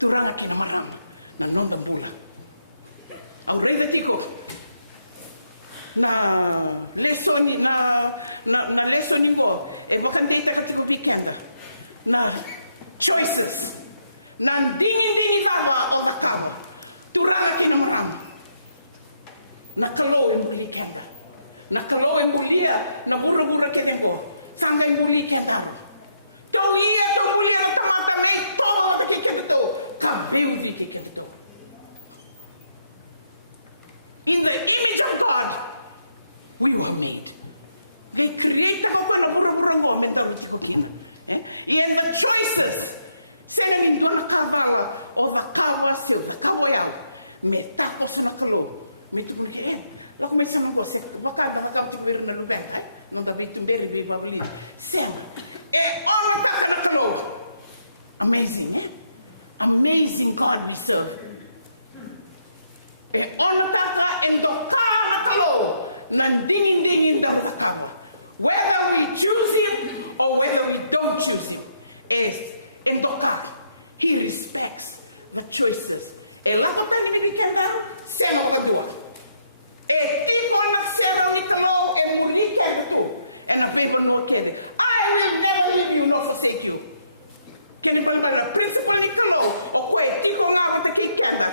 to run a kinamaya and not the Buddha. I'll read the tico. Na lesson ko e baka hindi ka tiko kikenda. Na choices. Na dini baba o takaba. Turanga kinamaya. Nakalo embuli kenda. Nakalo embulia na bura keteko. Sanga embuli kenda. Yo iya to bulia kamata nei to keketo. Tabiu keketo. In the image of God, we were made. The creator open a bura moment of the cooking. He has the choices. Saying don't cover or the cover still, the cover out. Metako sinakalo. Mitubulien. Logo me chama você, botar na capa de ver na lugar, não dá bem tudo bem babuli. Sem. É all that amazing, eh? Amazing God we serve. É all that em total kalo, nanding da takabo. Whether we choose him or whether we don't choose him, is in total. He respects the choices. E lá que tá me dizendo, sem o que e tipo na cena we call and we can do and a paper no can. I will never leave you nor forsake you. Can you put the principle in the or wait, tipo na with the king can.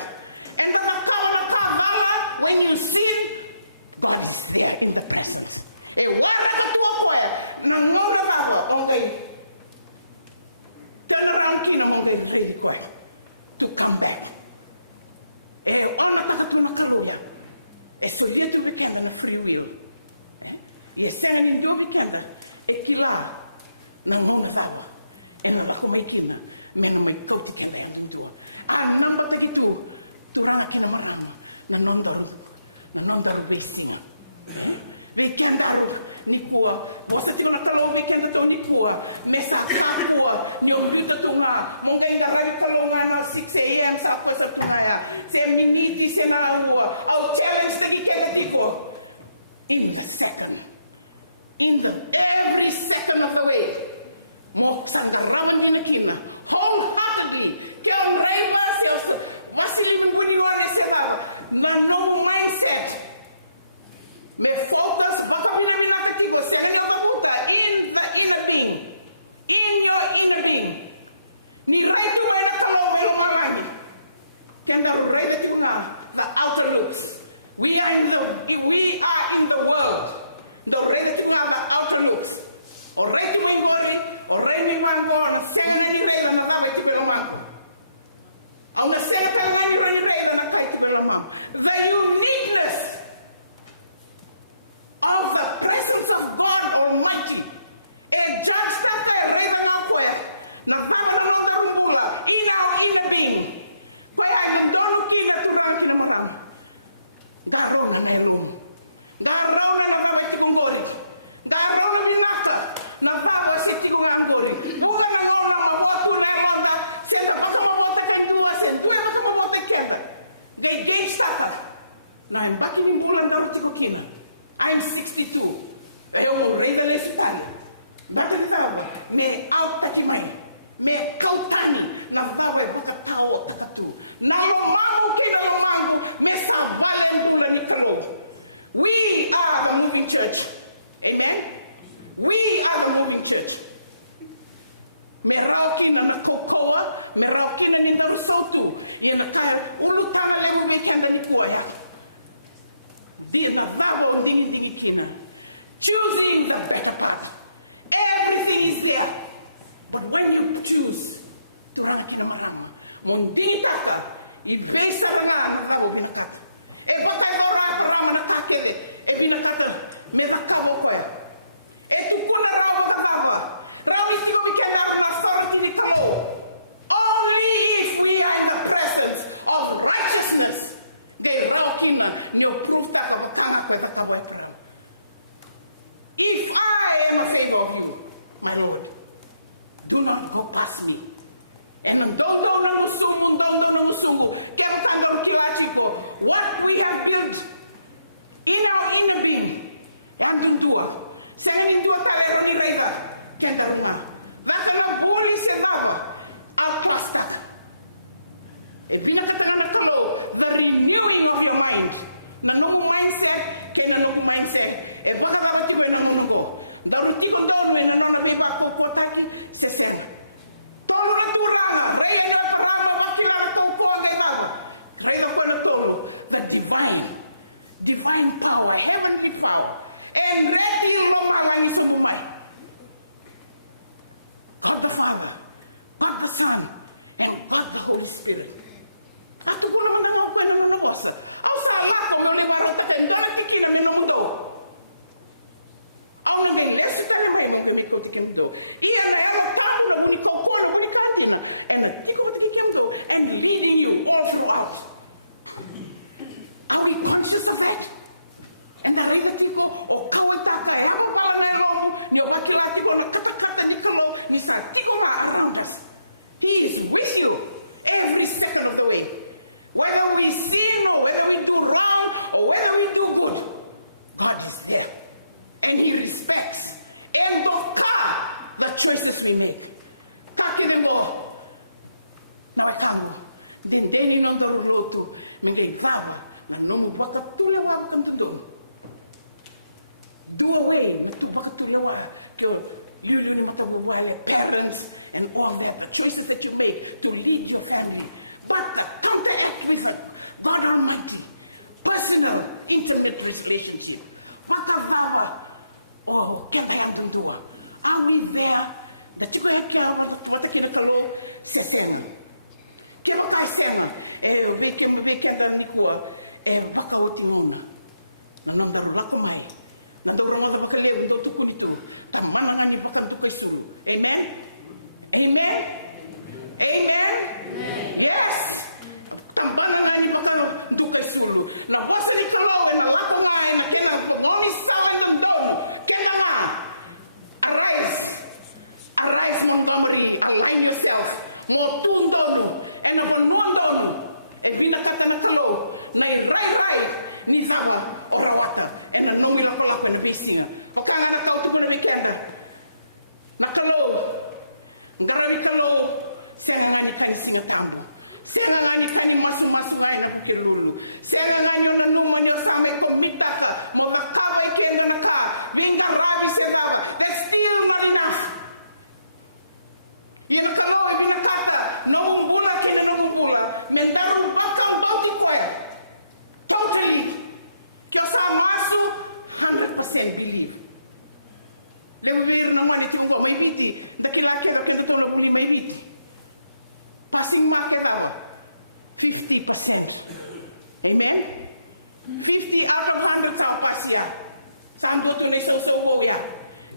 And the when you sin, God is there in the presence. E guarda la tua way, non la only turn around kina only free to come back. E ona ka tu mataruga. E so dia tu bekenda na free will. E sena ni dio bekenda e kila na ngona zaba. E na ko mai kina, me no mai toti kenda e ndio. Ah, na ko te tu rana kina mana. Na nonda besima. Bekenda ni kuwa, wasa tino na kalo bekenda to ni kuwa. Nesa kuwa, ni omito tunga. Monga inga rai kalonga na 6 a.m. sa po sa tunaya. Se miniti se na rua. Au challenge te kikele tiko. In the second. Every second of the way. Mo sanga ramen ni kina. Wholeheartedly. Tell Ray Mercy. Vasili mbuni wale seba. Na no mindset. Me focus. Baka mina katibo. Siya babuta. In the inner being. In your inner being. Ni right to where the color will marry. Can the right to now the outer looks. We are in the world. The right to now the outer looks. Or right to my body, or right to my body, send any ray and another to me au taki mai, me kautani, na vawe buka tau o takatu. Na lo mamu kina lo mamu, me sa vale mpula ni kalo. We are the moving church. Amen? We are the moving church. Me rau kina na kokoa, me rau kina ni darusotu. Ia na kaya ulu tanga lemu me kenda ni kuaya. Dia na vawe o dingi kina. Choosing the better path. Everything is there. But when you choose to run kina marama, mondini taka, ibesa na vawe binataka. E pata e ora rama na takele, e binataka me takamo koe. E tukuna rawa kakapa. Rawa ikiwa wikenda na authority ni kamo. Only if we are in the presence of righteousness, they rawa kina ni proof taka batana koe kakapa. If I am a favor of you, my Lord, do not go past me. And what we have built in our inner being, sending to a Taleroni Rega, Kendaruma, Latana Boli Senava, Alplastat. The renewing of your mind. Nanoku mindset, Kenanoku mindset. E bota la bati bena munuko. Daruti kondo me na na bipa ko potaki sesen. Tolo na turanga, rei na turanga bati na ko ko ne baba. Rei na ko tolo. The divine power, heavenly power. And ready lo kala ni sumai. God the Father, God the Son, and God the Holy Spirit. Atu ko na mo ko ni mo bosa. Au sa la ko ni marata en dole pikina ni mo do. Ona me lesi tana mai mo ko tikendo. Ia na ela tabu na mi ko ko na mi katina. And tiko tikendo and leading you all throughout. Are we conscious of that? And the real tiko o kawata ka ya ko pala na no yo batila tiko no kata ni kono ni sa tiko ma around us. He is with you every second of the way. Whether we sin or whether we do wrong or whether we do good, God is there. And He respects and of the choices we make. Kakibimo. Now I come. Then you know the road when they travel. And no what up to your welcome to do. Do away with what to your your parents and all that, the choices that you make to lead your family. But counteract with God Almighty, personal, intimate relationship. Oh, get that to do. Are we there? The people that care what the chemical system. Chemical system, we can be together before, and back out in Nona. No, the Rakomai. No, the Rakomai, go to Kulito. And Banana Papa to pursue. Amen? Amen? Amen? Yes! Tambana ni Papa to pursue. La Bossa di Calo and the Rakomai, and the Kela, only Salan and Dome. Arise, Montgomery, align yourself. More two dono, and upon one dono, and Vina Katanakalo, Nay right, Nizama, or Rawata, and a nominal up and Bissina. For Canada, how to put a weekend. Nakalo, Garavicalo, Senangani Pensi Tambu. Senangani Penny Masu Kilulu. Senangani no when your family commitaka, Movakawa Kenaka, Linga Rabi Sevava. There's still not enough. You know, no mugula tena no mugula, mendaru baka mboti kwaya. Totally. Kyosa masu 100% believe. Lewe na mwani tuko maibiti, dakila kera kera kono kuni maibiti. Passing market 50%. Amen. 50 out of 100 sa pasia. Sambo tunisa so ya.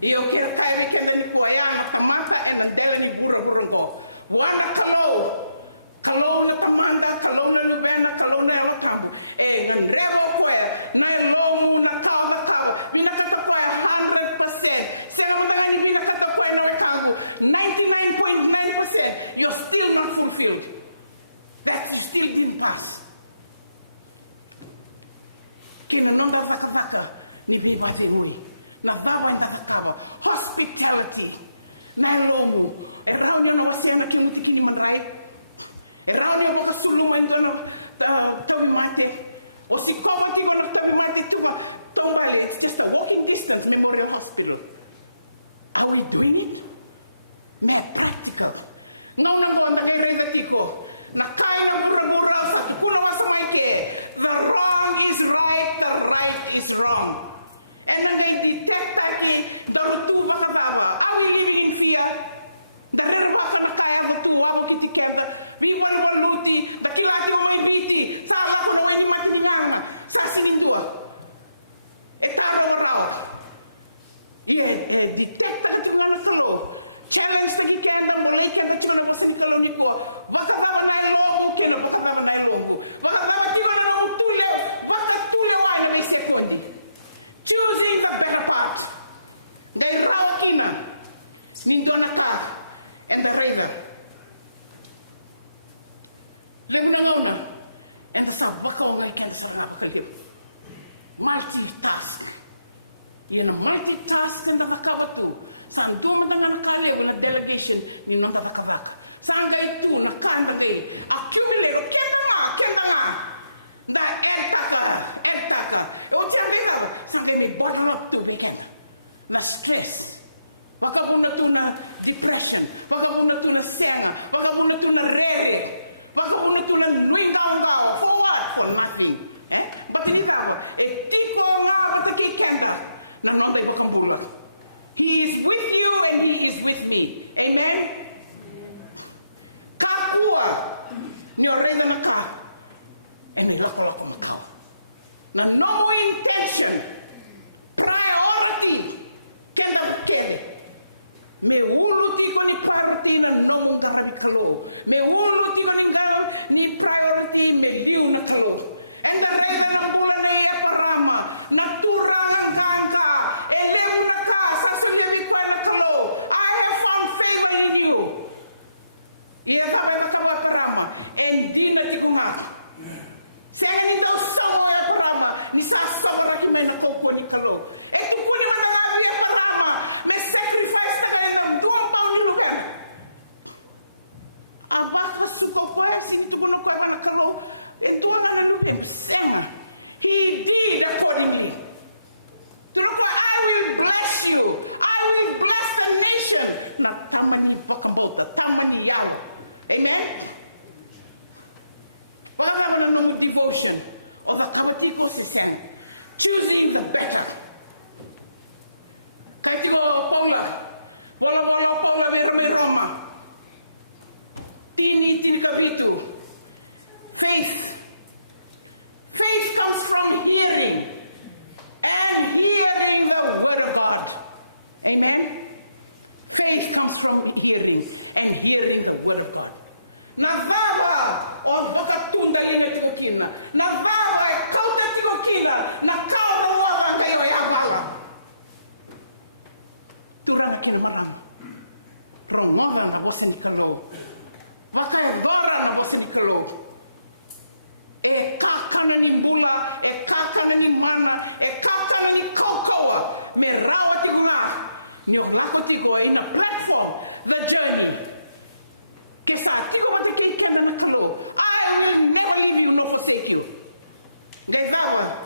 Io che kai che le puaiana kamata e na dele ni burro. Mwana kalo na kamanda, kalo na lubena, kalo na watamu. E na ndebo kwe, na lomu na kawa. Bina kata kwe 100%. Sema mbani bina kata kwe na watamu. 99.9%. You're still not fulfilled. That still didn't pass. Kina nonda fata ni bimate mui. Na baba na katawa. Hospitality. Nalomo. Erau niya nawasena kini magray. Erau niya baka suluman doon Tommy Mate. O si Komati ko ng Tommy Mate to Tommy. It's just a walking distance, Memorial Hospital. Are we doing it? May practical. Ngayon ko ang nagre-relate ko. Nakaya na pura-pura sa puno sa maike. The wrong is right, the right is wrong. And again, detect lagi dalam tubuh kita. Awi ini infial. Dari apa nak kaya hati wawang kita kena. Ribuan peluti. Tapi lagi orang biti. Salah pun orang ini mati nyanga. Sasin itu. Eta berlalu. Iya, detect lagi cuma solo. Challenge lagi kena boleh kena cuma pasin kalau ni ko. Bakal apa naik logo kena, bakal apa naik logo. Bakal apa tiba nama utule, bakal tule wah ini sekali. Choosing the better part. Dari Rawakina, Mindonaka, and the river. Lebanon, and the Sabako like and Sanapelip. Multitask. You know, multitask and Nakawatu. Sanduma and Kale with a delegation in Nakawaka. Sangay tu, Nakanaway. Accumulate, Kenama. Na edtaka. Otiandeka, sangay ni bottle up to the head. Na stress. Wakabuna tu na depression. Wakabuna tu na sena. Wakabuna tu na rege. Wakabuna tu na nuingaunga. For what? For nothing. Bakit ikaw? Tiko nga bataki kenda. Na nonde wakambula. He is with you and he is with me. Amen? Kakua. Nioreza na ka. And the local of the cow. Now, no intention, priority, tell the kid. Me uluti ko ni priority na no kahit kalo. Me uluti ko ni priority me view na kalo. And the rest ng pula na iya parama, natura ng kanta, elew na ka, sa sunyami pa na kalo. I have found favor in you. Iya sabi na ka ba parama, and di na di kumaka. Siya nito sawa ya parama, ni sasawa na kimay na kopo ni kalo. Ito po naman ang abi ya parama, may sacrifice na kayo ng duwang paulukan. Ang baka si Popoy, si tulong pa ng kalo, ito na rin sema. He did accordingly. Tulong pa, I will bless you. I will bless the nation. Na tama ni Bakabota, tama ni Yahweh. Amen? Wala naman ng devotion of the Kamatiko system. Choosing the better. Kaya Paula, may Roma. Tini kabito. Faith. Faith comes from hearing. And hearing the word of God. Amen? Faith comes from hearing. And hearing the word of God. Navawa o bakatunda ime tikokina. Navawa e kauta tikokina. Na kawa wawa ngayon ay amala. Turang kilmaan. Romana na wasin kalo. Wakay vara na wasin kalo. E kakana ni mula, e kakana ni mana, e kakana ni kokoa. Me rawa tiguna. Me onako tigo in a platform. The journey. Kesa, tiko matikita na nakalo. I will never leave you nor forsake you. Gaivawa,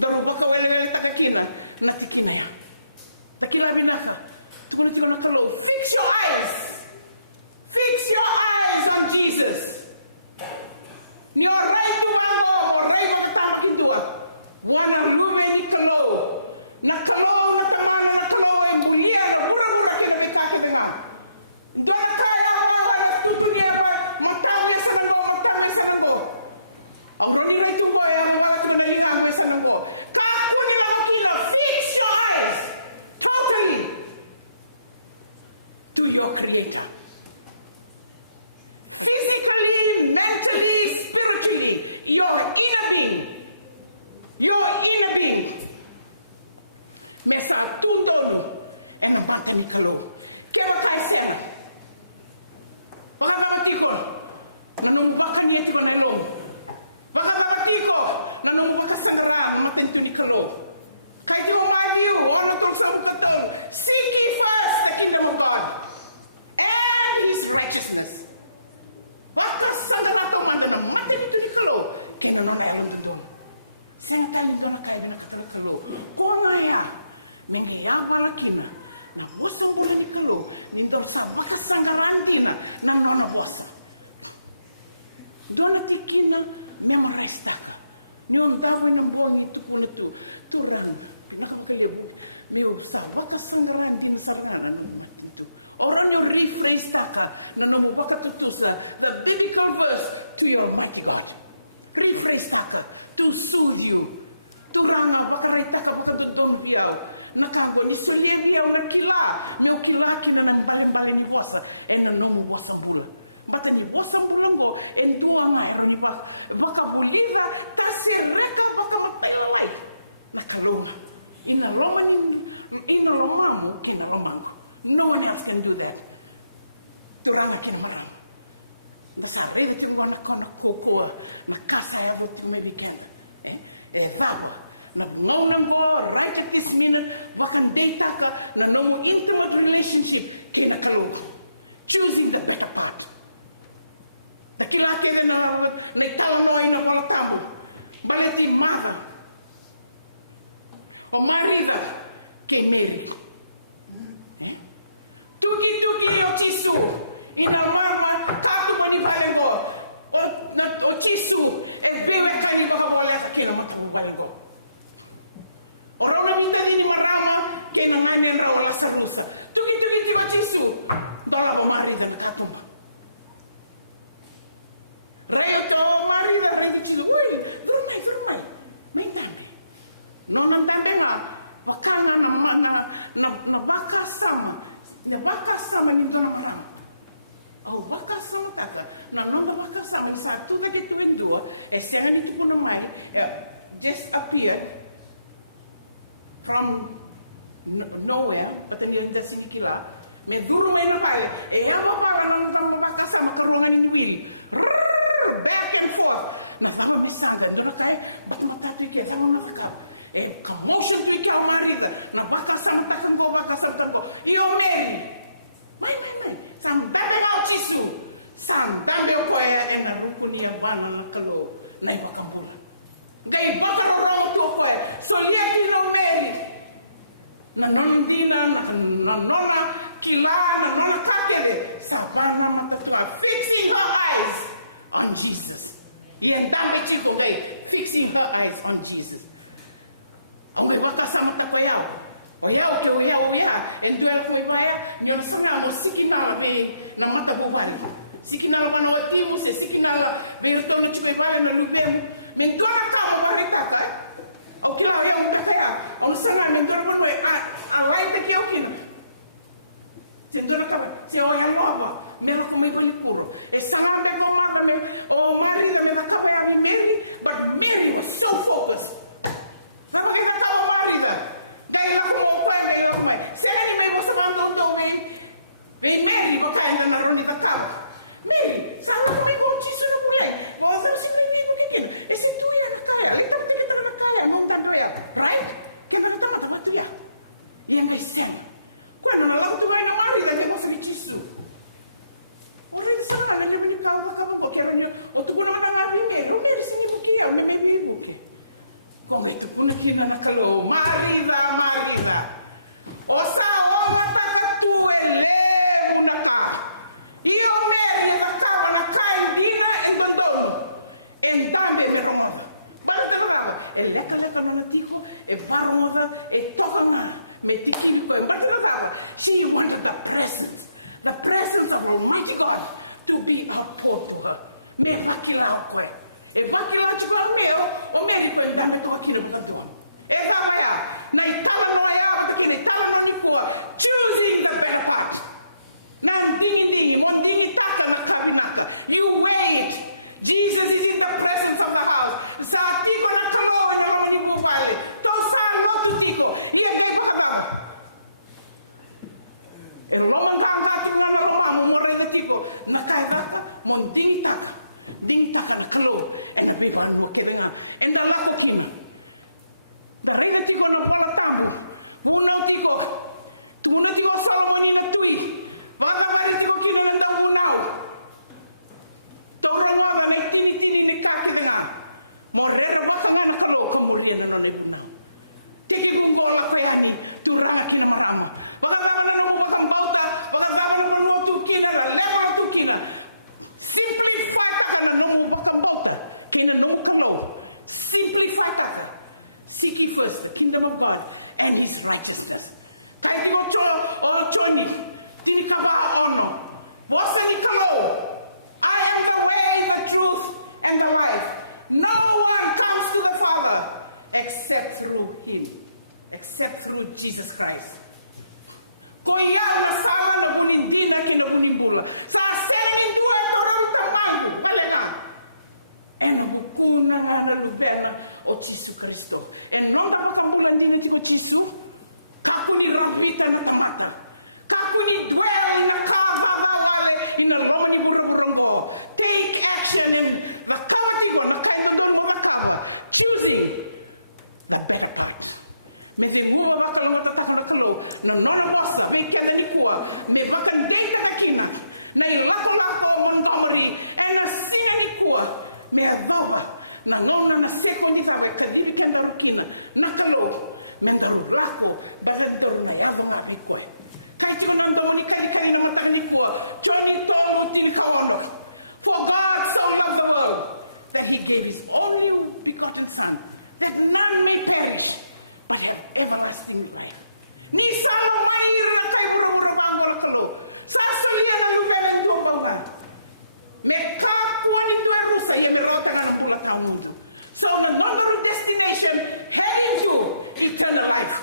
dorubaka wele takakina, natikina ya. Takila minaka. Tiko nakalo. Fix your eyes. Fix your eyes on Jesus. Ni orai tumango, orai wakatama kindua. Wana lume ni kalo. Na kalo, na tamana, na kalo, embulia, na mura kina bekake denga. Dona kaya wawa tutunia ba matawe sanango auroni na tubo ya mwa tunalika mwa sanango kakuni makina. Fix your eyes totally to your creator, physically, mentally, spiritually, your inner being mesa tudolo and batani kalo kema kaisena. Bakabatiko, nanumubaka niya tiko na ilong. Bakabatiko, nanumubaka sa gara, matinto ni kalo. Kahit yung my view, ano itong sa mukatang, seek ye first the kingdom of God. ng buwan ito po ito. Turan, pinakapagkalibo. Leo, sa batas lang naman din sa kanan. Orang yang rephrase kata, na baka tutusa, the biblical verse to your mighty God. Rephrase kata, to soothe you. Turanga, baka naitaka baka tutong piaw. Nakambo, ni suliyan piaw na kila. Meu kila kina ng baling-baling ni buwasa, na nung buwasa bulan. Bata ni buwasa bulan mo, dua mayroon ni baka buliva, kasi reka baka matayalay. Nakaloma. Inaloma mo, kinaloma mo. No one else can do that. Turana kimara. Nasarede te wana kona kokora. Na kasa ya vuti medikan. Elefado. Na moment mo, right at this minute, bakan data ka, na no intimate relationship, kina kaloko. Choosing the better part. Na kilate na talamoy na mga tabo. Baleti mara. O mariva, kay Mary. Tuki o tisu. Ina mama, tatu mo ni palengo. O tisu, bewe kani baka wala sa kina matamu palengo. Orang minta ni marama, kena nani ra wala sa rusa. Tuki o tisu. Dola bo mari dan tatu. Reto mari da reto. Ui, rumai. Minta. Nono tande ma. Wakana na baka sama. Na baka sama ni dona marama. Au baka sama kata. Na nona baka sama satu lagi tu dua. Siapa ni tu pun mai. Just appear from nowhere. Kata dia dah sikila. Me duru me na mai. Apa para nona baka sama kalau ni wili. Back and forth. Na sama bisanga. Na kai mata dia sama nakaka. Commotion tu ikiwa mariza na baka samtakambo iyo meri mai sambabe au chisu sambabe koya na rukuni ya bana na kalo na ibakambula ngai baka roho to koya so yeti no meri na nondina na nona kila na nona kakele sabana matatu fixing her eyes on Jesus yendambe chiko ngai fixing her eyes on Jesus. Aunque baka samta kwa yao. Oyao ke oyao ya. Enduel kwa ibaya. Nyon sana mo sikina be na mata bubani. Sikina bana watimu se sikina be retono chipe ibaya na lubem. Nengora kama wale kaka. Okila oyao mtakaya. On sana nengora mano alaita kia okina. Sengora kama. Se oyao loba. Mera kume kwa nikuro. Sana me mama me. O Mary me kama ya Mary. But Mary was so focused. Sama kita tahu mariza. Dahil ako mo pa ay ako may. Sila ni may masamang daw may Mary ko kaya na naroon ni katawa. Mary, sama may kong chiso na muli. O sa hindi mo kikin. Si tuya na kaya. Litang tilita na kaya. Mong tanda ya. Right? Kaya nakatama ka ba tuya? Iyan may siya. Kwano nalang tuwa na mariza. May masami chiso. O rin sana. Naging binikawa ka po. Kaya rin yun. O tuwa naman ang abi Mary. O Mary sinibukiya. May bibuki. Como itu pun kina nakalo mariza osa ona taka tuele unaka iyo meri nakawa nakai dina endodono entande me romo para te brava yakala manatiko baroda tokana me tikiko para te brava she wanted the presence of Almighty God to be outpoured to her me makila kwe bakila chiko leo o meri kwenda me toki na mtandao baya na itala mo ya tukine tala mo kwa choosing the better part na ndini mondini taka na kamaka you wait Jesus is in the presence of the house sa tiko na kama wanyama ni mubale to sa lotu tiko iye ne baba Roma kanga tuna na Roma mo more de tiko na kai taka mondini taka din taka na kalo na beba mo kelena enda la kokina Dari tiko na pala tamu tuna tiko Solomon na tui baka bari tiko kino na tamu nao Tore mo ba na tini ni kakidena morero baka na kalo kumuli na no lekuna Tiki bungola kayani turaki na marama baka na mo baka mbauta baka na mo tukina la lewa tukina simplify kaka na mo baka mbauta kina no kalo simplify kaka no nona bossa me kele ni kua me bakan dei ka kina na i lako o Montgomery e na sina ni kua me avawa na lona na seko ni tawe ka diri kenda kina na kalo me daru rako badan do na yavo na pikwa kai tu na do ni kai na mata ni kua Johnny told you for God so loved the world that he gave his only begotten son that none may perish but have everlasting life. Ni sama mai na kai pura mangol kalo. Sa sulia na lumelen do bawan. Me ka kuani do rusa ye me rota na kula kamundo. So another destination heading to eternal life.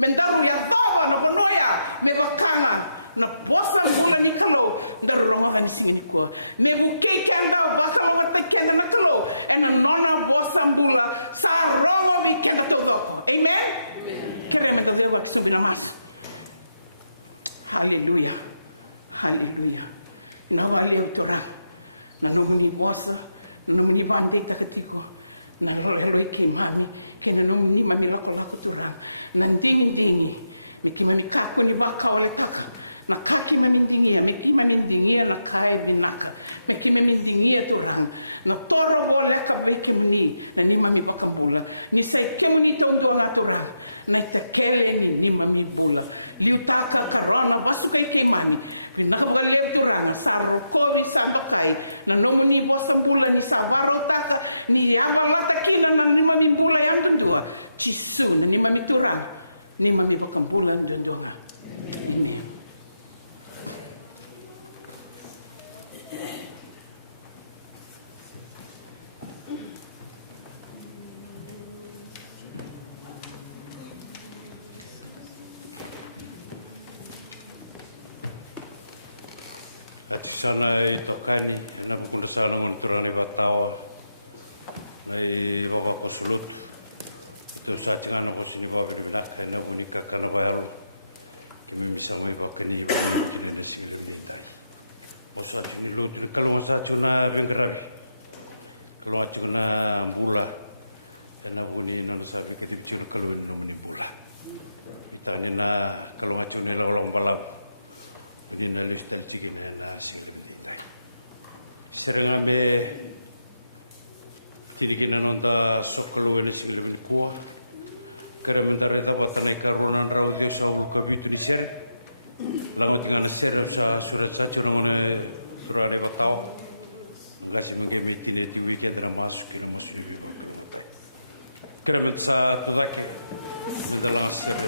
Mendaru ya tawa na bonoya me bakanga na bosa kula ni kalo da roman sinko. Me buke kanga bakanga na pekena na kalo and anona bosa mbula sa romo mi kena to. Amen. Hallelujah. Hallelujah. Na wale tora. Na mimi mwasa, na mimi bande katika. Na leo kimani, kena mimi mami wako tora. Na dini. Nikimani kako ni waka wale kaka. Na kaki na minginia, nikimani dingia na kaya binaka. Nikimani dingia tora. Na toro wale kabeki mni, na ni mami paka mula. Ni sekemi to na tora. Na tekele ni mami pula. Liutata karwana pasipeke mani. Ninapogalia turana saro kori sano kai. Na nomini bosa mula ni sabaro tata ni apalaka kina na nima ni mula yang kedua. Cisu ni mami turana. Ni mami bukan bulan dan dona. Sana tokani na mkulisana mturani bakao ai roho kusulut dosa sana kusulut wa kipate na kulikata na wao nimeshauri kwa kwenye nimesikia sana sasa ndio kama sasa tuna veterani roho tuna mura na kulinda usafi kitu kwa mura tanina kama tuna roho para nina lista tikiti Sebenarnya kita nonton sekolah di sini pun kerana bentar kita pasal karbonan ramai sama kami bisa lalu dengan sudah sudah mana sudah dikau nasi mungkin tidak diberikan dalam masuk kerana besar terbaik sudah masuk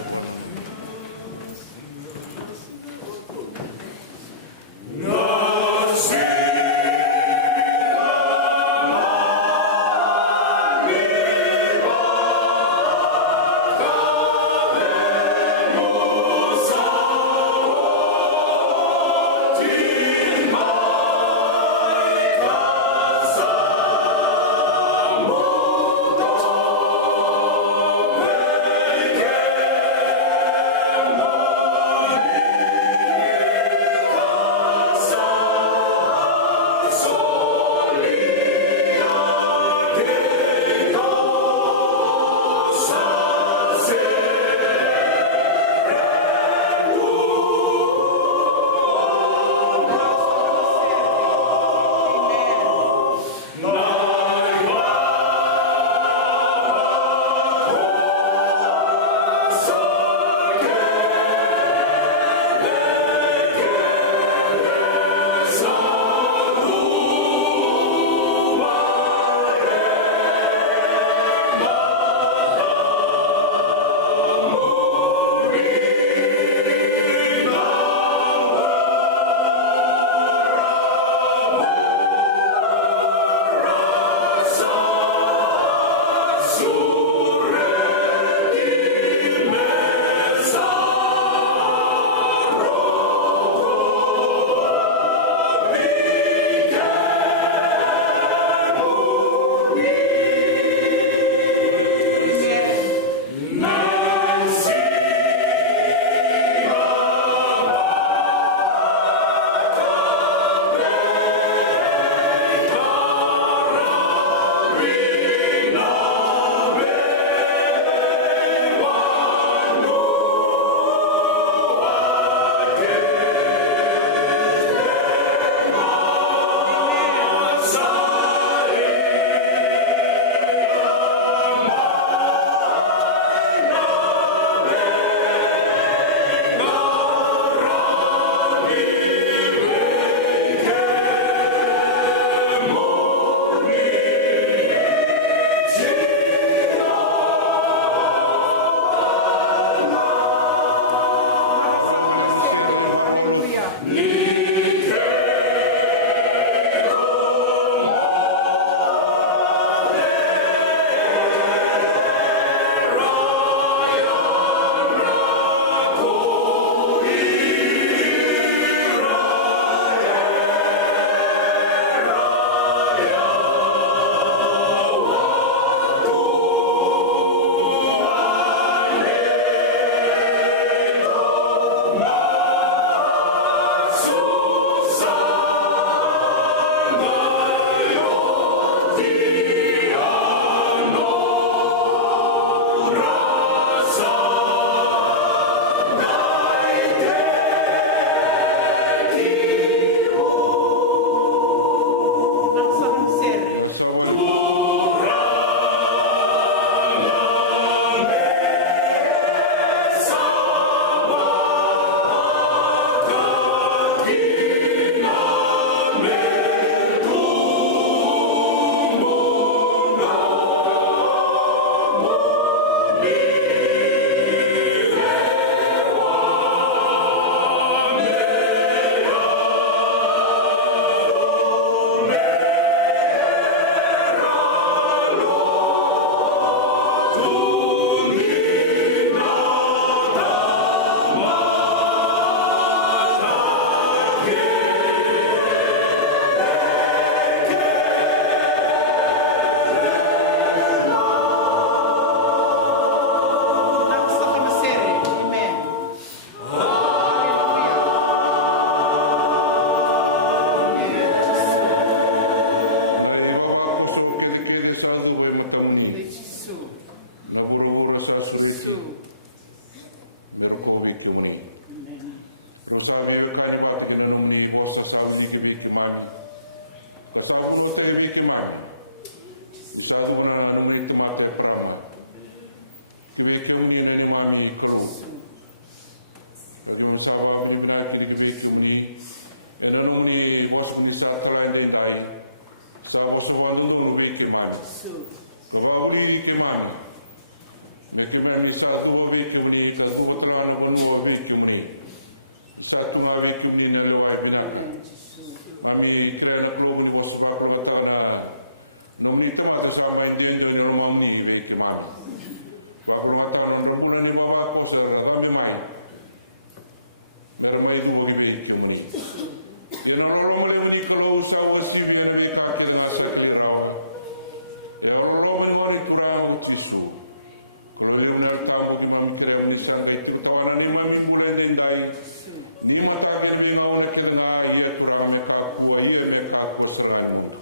Ni mata ben mi ngau na ke na ia kurang me ka ku ia me ka ku seranu.